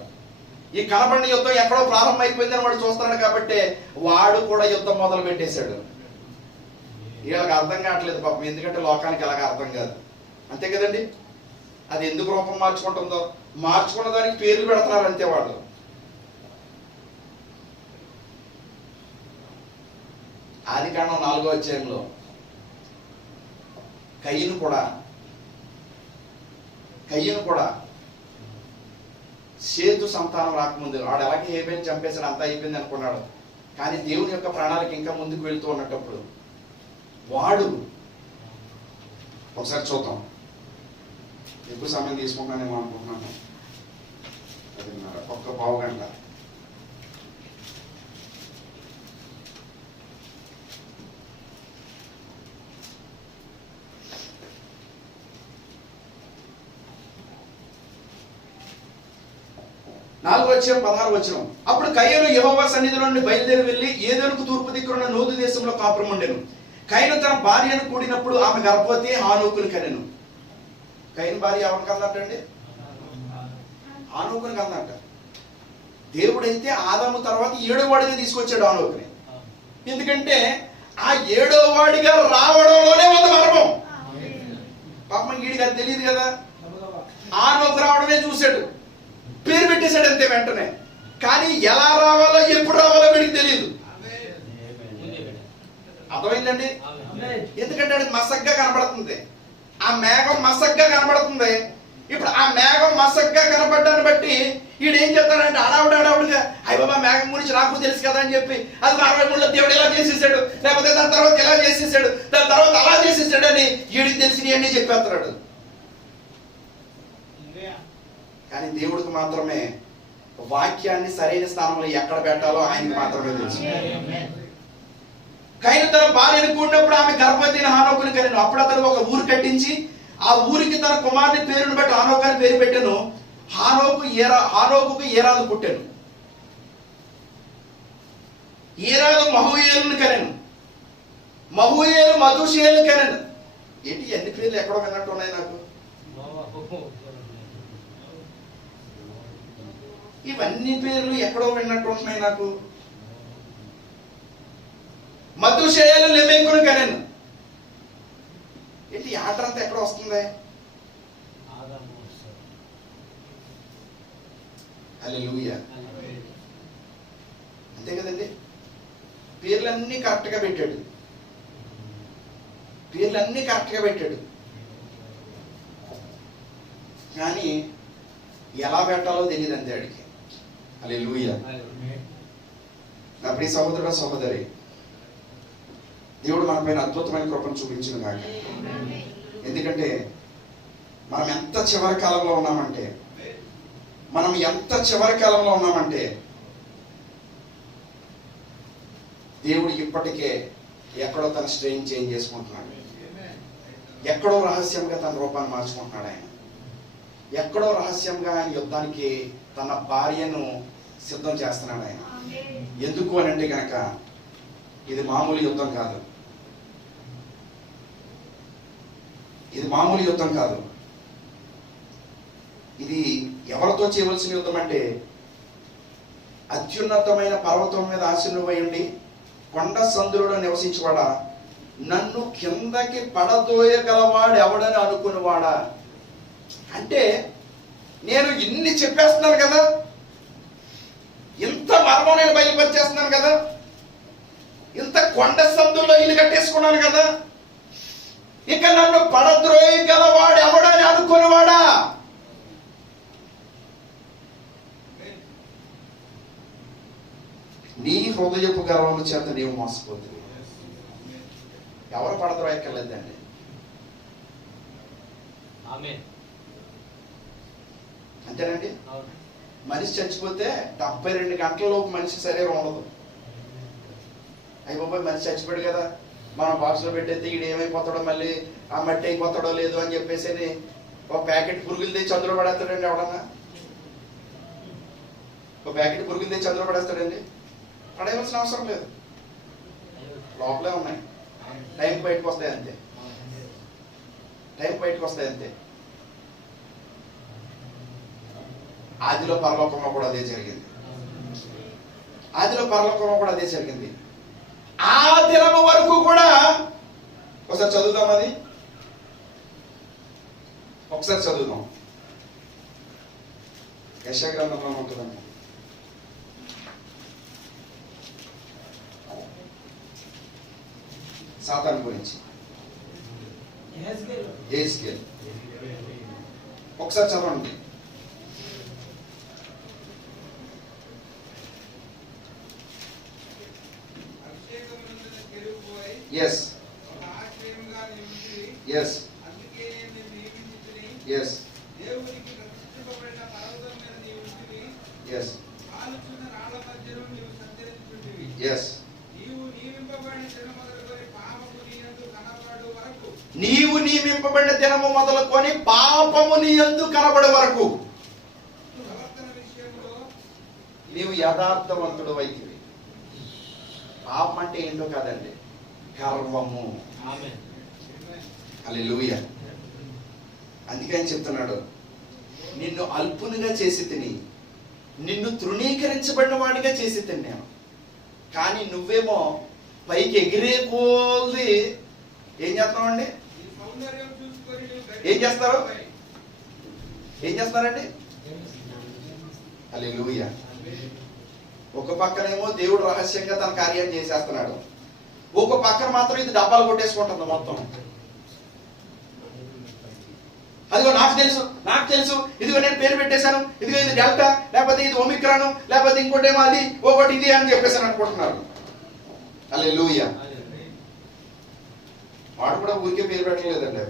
ఈ కనబడిన యుద్ధం ఎక్కడో ప్రారంభం అయిపోయిందని వాడు చూస్తున్నాడు, కాబట్టి వాడు కూడా యుద్ధం మొదలు పెట్టేశాడు. వీళ్ళకి అర్థం కావట్లేదు పాపం, ఎందుకంటే లోకానికి ఎలాగ అర్థం కాదు, అంతే కదండి. అది ఎందుకు రూపం మార్చుకుంటుందో, మార్చుకున్న దానికి పేర్లు పెడుతున్నారు అంతే వాళ్ళు. ఆదికాండం 4వ అధ్యాయంలో కయ్యను కూడా సేతు సంతానం రాకముందు వాడు ఎలాగే హేబేలుని చంపేశాడు, అంతా అయిపోయింది అనుకున్నాడు. కానీ దేవుని యొక్క ప్రణాళిక ఇంకా ముందుకు వెళ్తూ ఉన్నప్పుడు వాడు, ఒకసారి చూద్దాం, ఎక్కువ సమయం తీసుకుంటానేమో అనుకుంటున్నాను, 10:30 ఒక్క పావు గంట. నాలుగో అధ్యాయం 16వ వచనం. అప్పుడు కయ్యను యెహోవా సన్నిధి నుండి బయలుదేరి వెళ్లి ఏదెనుకు తూర్పు దిక్కున నోదు దేశంలో కాపురం ఉండెను. కయ్యను తన భార్యను కూడినప్పుడు ఆమె గర్భవతి హానోకుని కనెను. కయ్యను భార్య ఎవరిని కన్నట్టండి? హానోకుని కన్నట్ట. దేవుడైతే ఆదాము తర్వాత 7వ వాడిగా తీసుకొచ్చాడు హానోకుని. ఎందుకంటే ఆ 7వ వాడిగా రావడంలోనే ఉంది మర్మం. పాపం వీడికి అది తెలియదు కదా. హానోకు రావడమే చూశాడు, పేరు పెట్టేశాడు అంతే వెంటనే. కానీ ఎలా రావాలో ఎప్పుడు రావాలో వీడికి తెలియదు. అర్థమైందండి? ఎందుకంటే అది మసగ్గా కనబడుతుంది, ఆ మేఘం మసగ్గా కనబడుతుంది. ఇప్పుడు ఆ మేఘం మసగ్గా కనబడ్డాన్ని బట్టి వీడు ఏం చెప్తాడంటే అడావుడిగా అయ్య బాబా మేఘం గురించి నాకు తెలుసు కదా అని చెప్పి, అది 63లో దేవుడు ఎలా చేసేసాడు, లేకపోతే దాని తర్వాత ఎలా చేసేసాడు, దాని తర్వాత అలా చేసేసాడు అని వీడికి తెలిసి అన్నీ చెప్పేస్తున్నాడు. కానీ దేవుడికి మాత్రమే వాక్యాన్ని సరైన స్థానంలో ఎక్కడ పెట్టాలో ఆయనకి మాత్రమే తెలుసు. కయ్యను తన భార్యను కూడినప్పుడు ఆమె గర్భవతిని హానోకుని కనెను. అప్పుడు అతను ఒక ఊరు కట్టించి ఆ ఊరికి తన కుమారుని పేరును బట్టి హానోకు అని పేరు పెట్టెను. హానోకుకు ఏరాదు పుట్టెను. ఏరాదు మహూయేలును కనెను. మహూయేలు మధుషేలు కనెను. ఏంటి అన్ని పేర్లు ఎక్కడో విన్నట్టు ఉన్నాయి నాకు. ఇవన్నీ పేర్లు ఎక్కడో విన్నట్టు ఉంటున్నాయి నాకు. మధుషేలు లెమెకును కనెను. ఏంటి ఆర్డర్ అంతా ఎక్కడ వస్తుంది? హల్లెలూయా. అంతే కదండి. పేర్లన్నీ కరెక్ట్గా పెట్టాడు, కానీ ఎలా పెట్టాలో తెలియదు అంతే అడిగి. హల్లెలూయా. నా ప్రియ సహోదరుడు సహోదరి, దేవుడు మన పైన అద్భుతమైన కృపను చూపించును గాక. ఎందుకంటే మనం ఎంత చివరి కాలంలో ఉన్నామంటే దేవుడు ఇప్పటికే ఎక్కడో తన స్ట్రెయిన్ చేంజ్ చేసుకుంటున్నాడు. ఎక్కడో రహస్యంగా తన రూపాన్ని మార్చుకుంటున్నాడు. ఆయన ఎక్కడో రహస్యంగా ఆయన యుద్ధానికి తన భార్యను సిద్ధం చేస్తున్నాడు ఆయన. ఎందుకు అని అంటే కనుక ఇది మామూలు యుద్ధం కాదు. ఇది ఎవరితో చేయవలసిన యుద్ధం అంటే అత్యున్నతమైన పర్వతం మీద ఆశీనువై ఉండి కొండ సందులో నివసించువాడా నన్ను కిందకి పడదోయగలవాడు ఎవడని అనుకునేవాడా. అంటే నేను ఇన్ని చెప్పేస్తున్నాను కదా, ఇంత మర్మం నేను బయలుపరిచేస్తున్నాను కదా, ఇంత కొండ సందుల్లో ఇల్లు కట్టేసుకున్నాను కదా, ఇక నన్ను పడద్రోయగలవాడు ఎవడని అనుకునేవాడా. నీ హృదయపు గర్వము చేత నీవు మోసపోతుంది. ఎవరు పడద్రోయక్కర్లేదండి. అంతేనండి. మనిషి చచ్చిపోతే 72 గంటలలోపు మనిషి శరీరం ఉండదు. అయిపోయి మనిషి చచ్చిపోయాడు కదా, మనం బాక్స్లో పెట్టేస్తే ఈడు ఏమైపోతాడో, మళ్ళీ ఆ మట్టి అయిపోతాడో లేదు అని చెప్పేసి ఒక ప్యాకెట్ పురుగులు తెచ్చి అందులో పడేస్తాడండి ఎవడన్నా. ఒక ప్యాకెట్ పురుగులు తెచ్చి అందులో పడేస్తాడండి. పడేయవలసిన అవసరం లేదు, లోపలే ఉన్నాయి. టైం బయటకు వస్తాయి అంతే, టైం బయటకు వస్తాయి అంతే. ఆదిలో పరలోకంలో కూడా అదే జరిగింది. ఆదిలో పరలోకంలో కూడా అదే జరిగింది. ఆ దినము వరకు కూడా ఒకసారి చదువుదాం, అది ఒకసారి చదువుదాం. యెషయా గ్రంథంలో ఉంటుందండి. సాతాను గురించి యెహెజ్కేలు ఒకసారి చదవండి. Yes. Yes. Yes. Yes. Yes. నీవు నియమింపబడిన దినము మొదలుకొని పాపము నీ యందు కనబడే వరకు నీవు యథార్థవంతుడు అయితివి. పాపం అంటే ఏంటో కాదండి, గర్వము. హల్లెలూయా. అందుకని చెప్తున్నాడు, నిన్ను అల్పునిగా చేసి తిని, నిన్ను తృణీకరించబడిన వాడిగా చేసి తిన్నాను. కానీ నువ్వేమో పైకి ఎగిరే కోల్ది ఏం చేస్తున్నావండి? ఏం చేస్తారు? ఏం చేస్తారండి? హల్లెలూయా. ఒక పక్కనేమో దేవుడు రహస్యంగా తన కార్యాన్ని చేసేస్తున్నాడు, ఒక పక్కన మాత్రం ఇది డబ్బాలు కొట్టేసుకుంటుంది మొత్తం. అదిగో నాకు తెలుసు, నాకు తెలుసు, ఇదిగో నేను పేరు పెట్టేశాను, ఇదిగో ఇది డెల్టా, లేకపోతే ఇది ఒమిక్రాను, లేకపోతే ఇంకోటేమో అది, ఒకటి ఇది అని చెప్పేసాను అనుకుంటున్నారు. హల్లెలూయా. వాడు కూడా ఊరికే పేరు పెట్టలేదండి,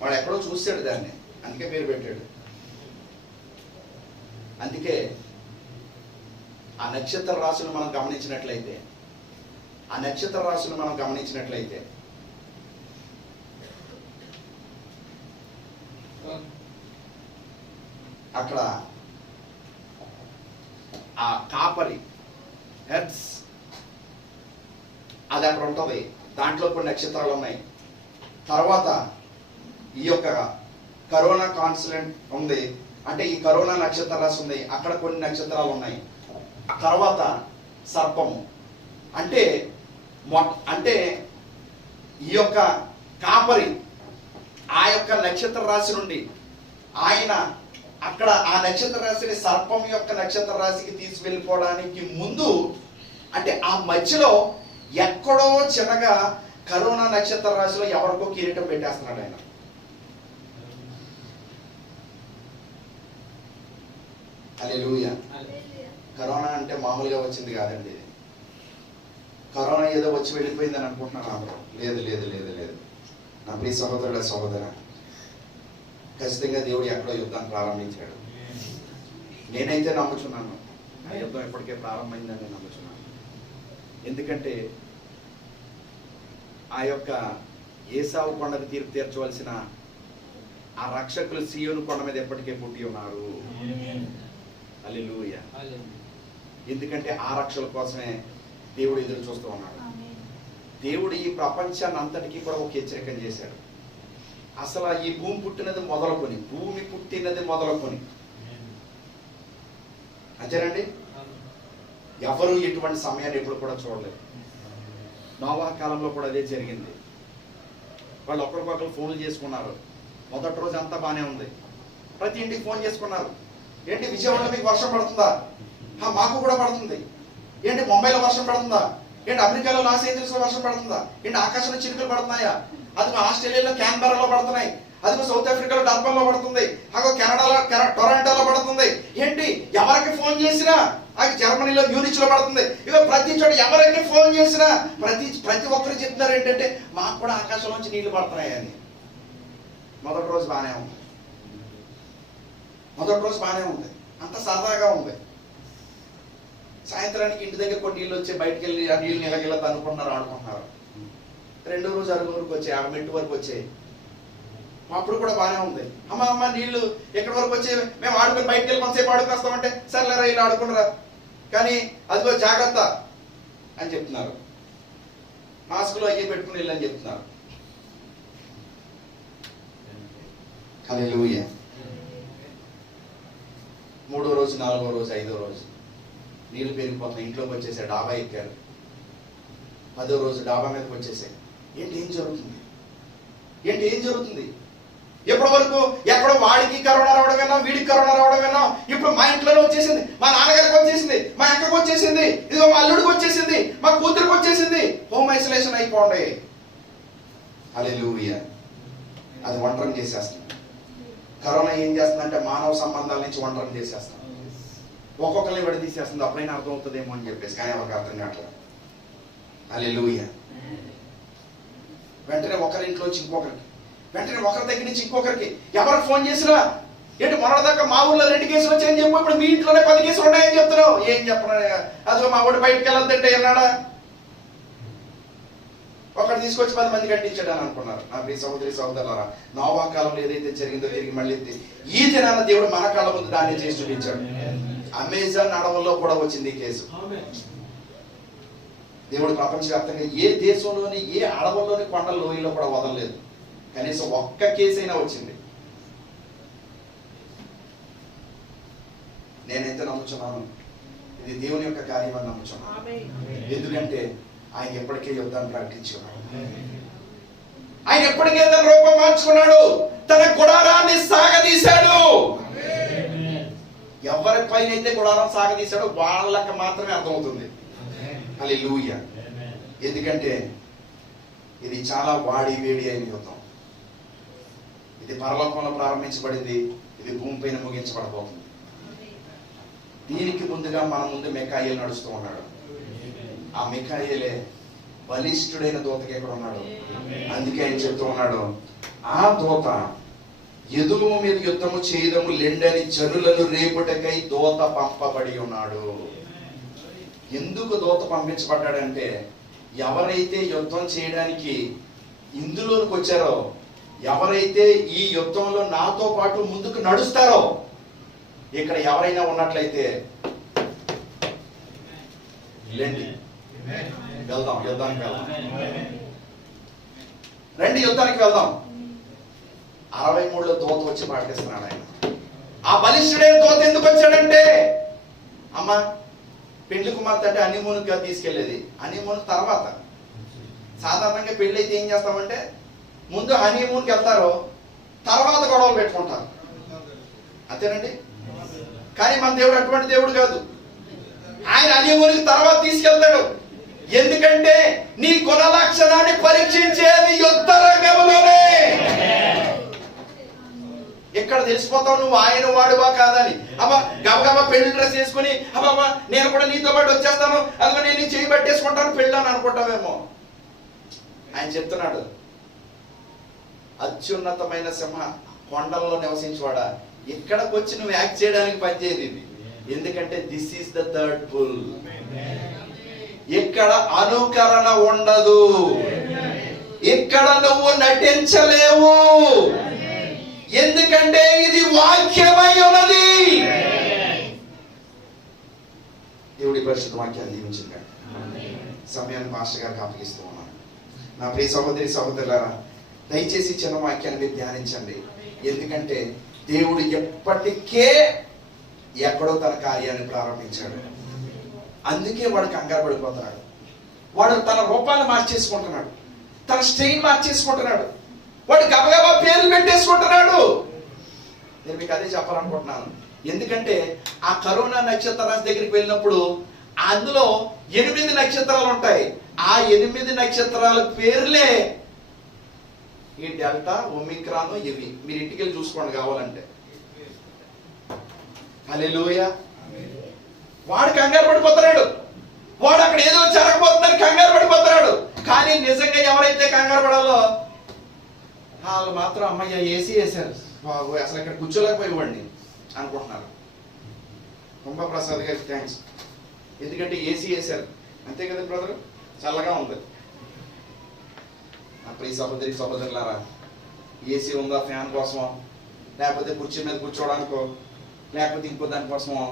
వాడు ఎక్కడో చూశాడు దాన్ని, అందుకే పేరు పెట్టాడు. అందుకే ఆ నక్షత్ర రాశులు మనం గమనించినట్లయితే, అక్కడ ఆ కాపరి హెడ్స్ అది అక్కడ ఉంటుంది, దాంట్లో కొన్ని నక్షత్రాలు ఉన్నాయి. తర్వాత ఈ యొక్క కరోనా కాన్సలెంట్ ఉంది, అంటే ఈ కరోనా నక్షత్ర రాశి ఉంది, అక్కడ కొన్ని నక్షత్రాలు ఉన్నాయి. తర్వాత సర్పము అంటే అంటే ఈ యొక్క కాపరి ఆ యొక్క నక్షత్ర రాశి నుండి ఆయన అక్కడ ఆ నక్షత్ర రాశిని సర్పం యొక్క నక్షత్ర రాశికి తీసుకెళ్ళిపోవడానికి ముందు, అంటే ఆ మధ్యలో ఎక్కడో చిన్నగా కరోనా నక్షత్ర రాశిలో ఎవరికో కిరీటం పెట్టేస్తున్నాడు ఆయన. హల్లెలూయా. కరోనా అంటే మామూలుగా వచ్చింది కాదండి. కరోనా ఏదో వచ్చి వెళ్ళిపోయిందని అనుకుంటున్నాను అందరూ. లేదు లేదు లేదు లేదు నా ప్రియ సహోదరుడ సహోదర, ఖచ్చితంగా దేవుడు ఎక్కడో యుద్ధాన్ని ప్రారంభించాడు. నేనైతే నమ్ముచున్నాను ఆ యుద్ధం ఎప్పటికే ప్రారంభమైందని నేను నమ్ముచున్నాను. ఎందుకంటే ఆ యొక్క ఏసావు కొండకు తీర్పు తీర్చవలసిన ఆ రక్షకులు సీయోను కొండ మీద ఎప్పటికే పుట్టి ఉన్నారు. హల్లెలూయా. ఎందుకంటే ఆ రక్షల కోసమే దేవుడు ఎదురు చూస్తూ ఉన్నాడు. దేవుడు ఈ ప్రపంచాన్ని అంతటికీ కూడా ఒక హెచ్చరికను చేశాడు. అసలు ఈ భూమి పుట్టినది మొదలుకొని అంతేనండి, ఎవరు ఎటువంటి సమయాన్ని ఎప్పుడు కూడా చూడలేదు. నోవహు కాలంలో కూడా అదే జరిగింది. వాళ్ళు ఒకరికొకరు ఫోన్లు చేసుకున్నారు. మొదటి రోజు అంతా బాగానే ఉంది. ప్రతి ఇంటికి ఫోన్ చేసుకున్నారు. ఏంటి విజయవాడలో మీకు వర్షం పడుతుందా? మాకు కూడా పడుతుంది. ఏంటి ముంబైలో వర్షం పడుతుందా? ఏంటి అమెరికాలో లాస్ ఏంజల్స్ లో వర్షం పడుతుందా? ఏంటి ఆకాశంలో చినుకులు పడుతున్నాయా? అదిగో ఆస్ట్రేలియాలో క్యాన్బెరాలో పడుతున్నాయి. అదిగో సౌత్ ఆఫ్రికాలో డర్బన్లో పడుతుంది. అగో కెనడాలో టొరంటోలో పడుతుంది. ఏంటి ఎవరికి ఫోన్ చేసినా, అది జర్మనీలో మ్యూనిచ్ లో పడుతుంది. ఇక ప్రతి చోట ఎవరికి ఫోన్ చేసినా ప్రతి ఒక్కరు చెప్తున్నారు ఏంటంటే మాకు కూడా ఆకాశంలోంచి నీళ్లు పడుతున్నాయి అని. మొదటి రోజు బాగానే ఉంది. అంత సరదాగా ఉంది. సాయంత్రానికి ఇంటి దగ్గర కొన్ని నీళ్ళు వచ్చి బయటకు వెళ్ళి ఆ నీళ్ళు నిలగిల్ల తనుకుంటున్నారు, ఆడుకుంటున్నారు. రెండో రోజు అరుగు వరకు వచ్చాయి, ఆ మెట్టు వరకు వచ్చాయి. అప్పుడు కూడా బాగానే ఉంది. అమ్మ నీళ్లు ఎక్కడి వరకు వచ్చాయి, మేము ఆడుకుని బయటకు వెళ్ళి కొంతసేపు ఆడుకొస్తామంటే సర్లేరా ఇల్లు ఆడుకున్నారా, కానీ అదిగో జాగ్రత్త అని చెప్తున్నారు. మాస్కులు అయ్యి పెట్టుకుని వెళ్ళని చెప్తున్నారు. హల్లెలూయా. మూడో రోజు, నాలుగో రోజు, ఐదో రోజు నీళ్లు పెరిగిపోతున్నాయి. ఇంట్లోకి వచ్చేసాయి, డాబా ఎక్కారు. 10వ రోజు డాబా మీదకి వచ్చేసాయి. ఏంటి ఏం జరుగుతుంది? ఎప్పటి వరకు ఎక్కడో వాడికి కరోనా రావడం విన్నాం, వీడికి కరోనా రావడం విన్నాం. ఇప్పుడు మా ఇంట్లోనే వచ్చేసింది, మా నాన్నగారికి వచ్చేసింది, మా అక్కకు వచ్చేసింది, ఇదిగో మా అల్లుడికి వచ్చేసింది, మా కూతురికి వచ్చేసింది. హోమ్ ఐసోలేషన్ అయిపోండి. హల్లెలూయా. అది ఒంటరం చేసేస్తుంది. కరోనా ఏం చేస్తుందంటే మానవ సంబంధాల నుంచి ఒంటరం చేసేస్తాం. ఒక్కొక్కరిని విడదీసేస్తుంది. అప్పుడైనా అర్థం అవుతుందేమో అని చెప్పేసి, కానీ ఎవరికి అర్థం కావట్లేదు. హల్లెలూయా. వెంటనే ఒకరింట్లోంచి ఇంకొకరికి, వెంటనే ఒకరి దగ్గర నుంచి ఇంకొకరికి ఎవరికి ఫోన్ చేసినా ఏంటి మొన్నటిదాకా మా ఊర్లో 2 కేసులు వచ్చాయని చెప్పి ఇప్పుడు మీ ఇంట్లోనే 10 కేసులు ఉన్నాయని చెప్తున్నావు. ఏం చెప్పరా? అదిగో మా ఊడి బయటకు వెళ్ళొద్దంటే అన్నాడా? ఒకటి తీసుకొచ్చి 10 మంది కట్టించాడు అని అనుకున్నారు. నా ప్రియ సహోదరి సహోదరులారా, నోవహు కాలంలో ఏదైతే జరిగిందో తిరిగి మళ్ళీ ఈ దినాన దేవుడు మన కళ్ళ ముందు దాన్ని చేసి చూపించాడు. అమెజాన్ అడవుల్లో కూడా వచ్చింది ఈ కేసు. దేవుడు ప్రపంచవ్యాప్తంగా ఏ దేశంలోని ఏ అడవుల్లోని కొండల లోయలో కూడా వదలలేదు. కనీసం ఒక్క కేసు అయినా వచ్చింది. నేనైతే నమ్ముచున్నాను ఇది దేవుని యొక్క కార్యం అని నమ్ముచున్నాను. ఎందుకంటే ఆయన ఎప్పటికే యుద్ధాన్ని ప్రకటించున్నాడు. ఆయన ఎప్పటికే తన రూపం మార్చుకున్నాడు. తన గుడారాన్ని సాగదీశాడు. ఎవరి పైన అయితే గుడారం సాగదీశాడో వాళ్ళకి మాత్రమే అర్థమవుతుంది. హల్లెలూయా. ఎందుకంటే ఇది చాలా వాడి వేడి అయిన యుద్ధం. ఇది పరలోకంలో ప్రారంభించబడింది, ఇది భూమిపైన ముగించబడబోతుంది. దీనికి ముందుగా మన ముందు మిఖాయేలు నడుస్తూ ఉన్నాడు. ఆ మిఖాయేలే బలిష్ఠుడైన దూతకి ఎక్కడ ఉన్నాడు. అందుకే ఆయన చెప్తూ ఉన్నాడు, ఆ దూత ఎదుగు మీద యుద్ధము చేయదము లెండని జనులను రేపుటకై దూత పంపబడి ఉన్నాడు. ఎందుకు దూత పంపించబడ్డాడంటే ఎవరైతే యుద్ధం చేయడానికి ఇందులోకి వచ్చారో, ఎవరైతే ఈ యుద్ధంలో నాతో పాటు ముందుకు నడుస్తారో, ఇక్కడ ఎవరైనా ఉన్నట్లయితే రండి వెళ్దాం, యుద్ధానికి వెళ్దాం, రండి యుద్ధానికి వెళ్దాం. 63లో దూత వచ్చి ప్రకటిస్తున్నాడు ఆయన. ఆ బలిష్ఠుడైన దూత ఎందుకు వచ్చాడంటే, అమ్మ పెళ్లి కుమార్తె అంటే హనీమూన్గా తీసుకెళ్లేది. హనీమూన్ తర్వాత సాధారణంగా పెళ్లి అయితే ఏం చేస్తామంటే ముందు హనీమూన్కి వెళ్తారు, తర్వాత గొడవలు పెట్టుకుంటారు. అంతేనండి. కానీ మన దేవుడు అటువంటి దేవుడు కాదు. ఆయన హనీమూన్కి తర్వాత తీసుకెళ్తాడు. ఎందుకంటే నీ గుణ లక్షణాన్ని పరీక్షించేది యుద్ధ రంగంలోనే. ఇక్కడ తెలిసిపోతావు నువ్వు ఆయన వాడువా కాదని. అబ్బా గబగబా పెళ్లి డ్రెస్ వేసుకుని అబ్బాబా నేను కూడా నీతో పాటు వచ్చేస్తాను, అదిగో నేను చేయి పట్టేసుకుంటాను పెళ్ళి అని అనుకుంటావేమో. ఆయన చెప్తున్నాడు, అత్యున్నతమైన సింహ కొండల్లో నివసించేవాడా, ఇక్కడికి వచ్చి నువ్వు యాక్ట్ చేయడానికి పనిచేయదు ఇది. ఎందుకంటే this is the third pull. ఇక్కడ అనుకరణ ఉండదు, ఇక్కడ నువ్వు నటించలేవు. ఎందుకంటే ఇది వాక్యమై ఉన్నది. దేవుడి పరిశుద్ధ వాక్యాన్ని దీవించండి. సమయాన్ని మాస్టర్ గారికి అప్పగిస్తూ ఉన్నాను. నా ప్రియ సహోదరి సహోదరులారా, దయచేసి చిన్న వాక్యాన్ని మీరు ధ్యానించండి. ఎందుకంటే దేవుడు ఎప్పటికే ఎక్కడో తన కార్యాన్ని ప్రారంభించాడు. అందుకే వాడు కంగారు పడిపోతున్నాడు. వాడు తన రూపాన్ని మార్చేసుకుంటున్నాడు, తన స్టైల్ మార్చేసుకుంటున్నాడు, వాడు గబగబా పేర్లు పెట్టేసుకుంటున్నాడు. నేను మీకు అదే చెప్పాలనుకుంటున్నాను. ఎందుకంటే ఆ కరోనా నక్షత్ర రాశి దగ్గరికి వెళ్ళినప్పుడు అందులో 8 నక్షత్రాలు ఉంటాయి. ఆ 8 నక్షత్రాల పేర్లే ఈ డెల్టా, ఒమిక్రాన్, ఇవి. మీరు ఇంటికి వెళ్ళి చూసుకోండి కావాలంటే. హల్లెలూయా. వాడు కంగారు పడిపోతున్నాడు, వాడు అక్కడ ఏదో జరగబోతుందని కంగారు పడిపోతున్నాడు. కానీ నిజంగా ఎవరైతే కంగారు పడాలో వాళ్ళు మాత్రం అమ్మయ్య ఏసీ వేశారు బాబు, అసలు ఇక్కడ కూర్చోలేకపోయేవాడిని అనుకుంటున్నారు. కుంభప్రసాద్ గారికి థ్యాంక్స్, ఎందుకంటే ఏసీ వేశారు. అంతే కదా బ్రదర్, చల్లగా ఉంది. నా ప్రియ సహోదరి సహోదరులారా, ఏసీ ఉందా ఫ్యాన్ కోసమో, లేకపోతే కుర్చీ మీద కూర్చోవడానికో, లేకపోతే ఇంకో దానికోసమో,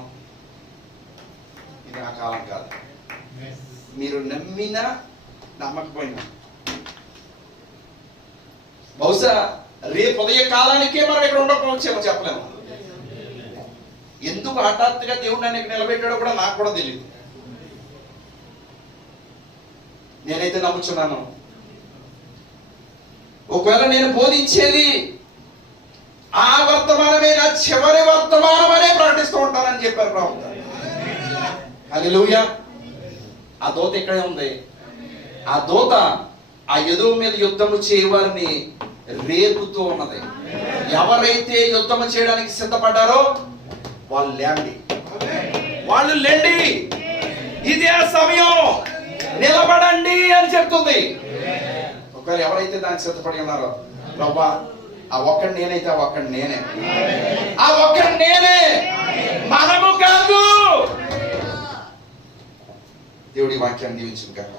ఇది ఆ కాలం కాదు. మీరు నమ్మినా నమ్మకపోయినా బహుశా రేపు ఉదయ కాలానికే మనం ఇక్కడ ఉండకపోవచ్చేమో, చెప్పలేము. ఎందుకు హఠాత్తుగా దేవుడు నన్ను ఇక్కడ నిలబెట్టాడో కూడా నాకు కూడా తెలియదు. నేనైతే నమ్ముచున్నాను, ఒకవేళ నేను బోధించేది ఆ వర్తమానమే నా చివరి వర్తమానం అనే ప్రకటిస్తూ ఉంటానని చెప్పారు ప్రవక్త. హల్లెలూయా. ఆ దూత ఇక్కడే ఉంది. ఆ దూత ఆ ఎదురు మీద యుద్ధము చేయవారిని రేపుతూ ఉన్నది. ఎవరైతే యుద్ధము చేయడానికి సిద్ధపడ్డారో వాళ్ళు లేండి, వాళ్ళు లేండి, ఇదే సమయం, నిలబడండి అని చెప్తుంది. ఒకవేళ ఎవరైతే దానికి సిద్ధపడి ఉన్నారో, ప్రభువా ఆ ఒక్కడి నేనైతే ఆ ఒక్కడి నేనే, ఆ ఒక్కడి నేనే, మనము కాదు. దేవుడి వాక్యాన్ని దీవించును గాక.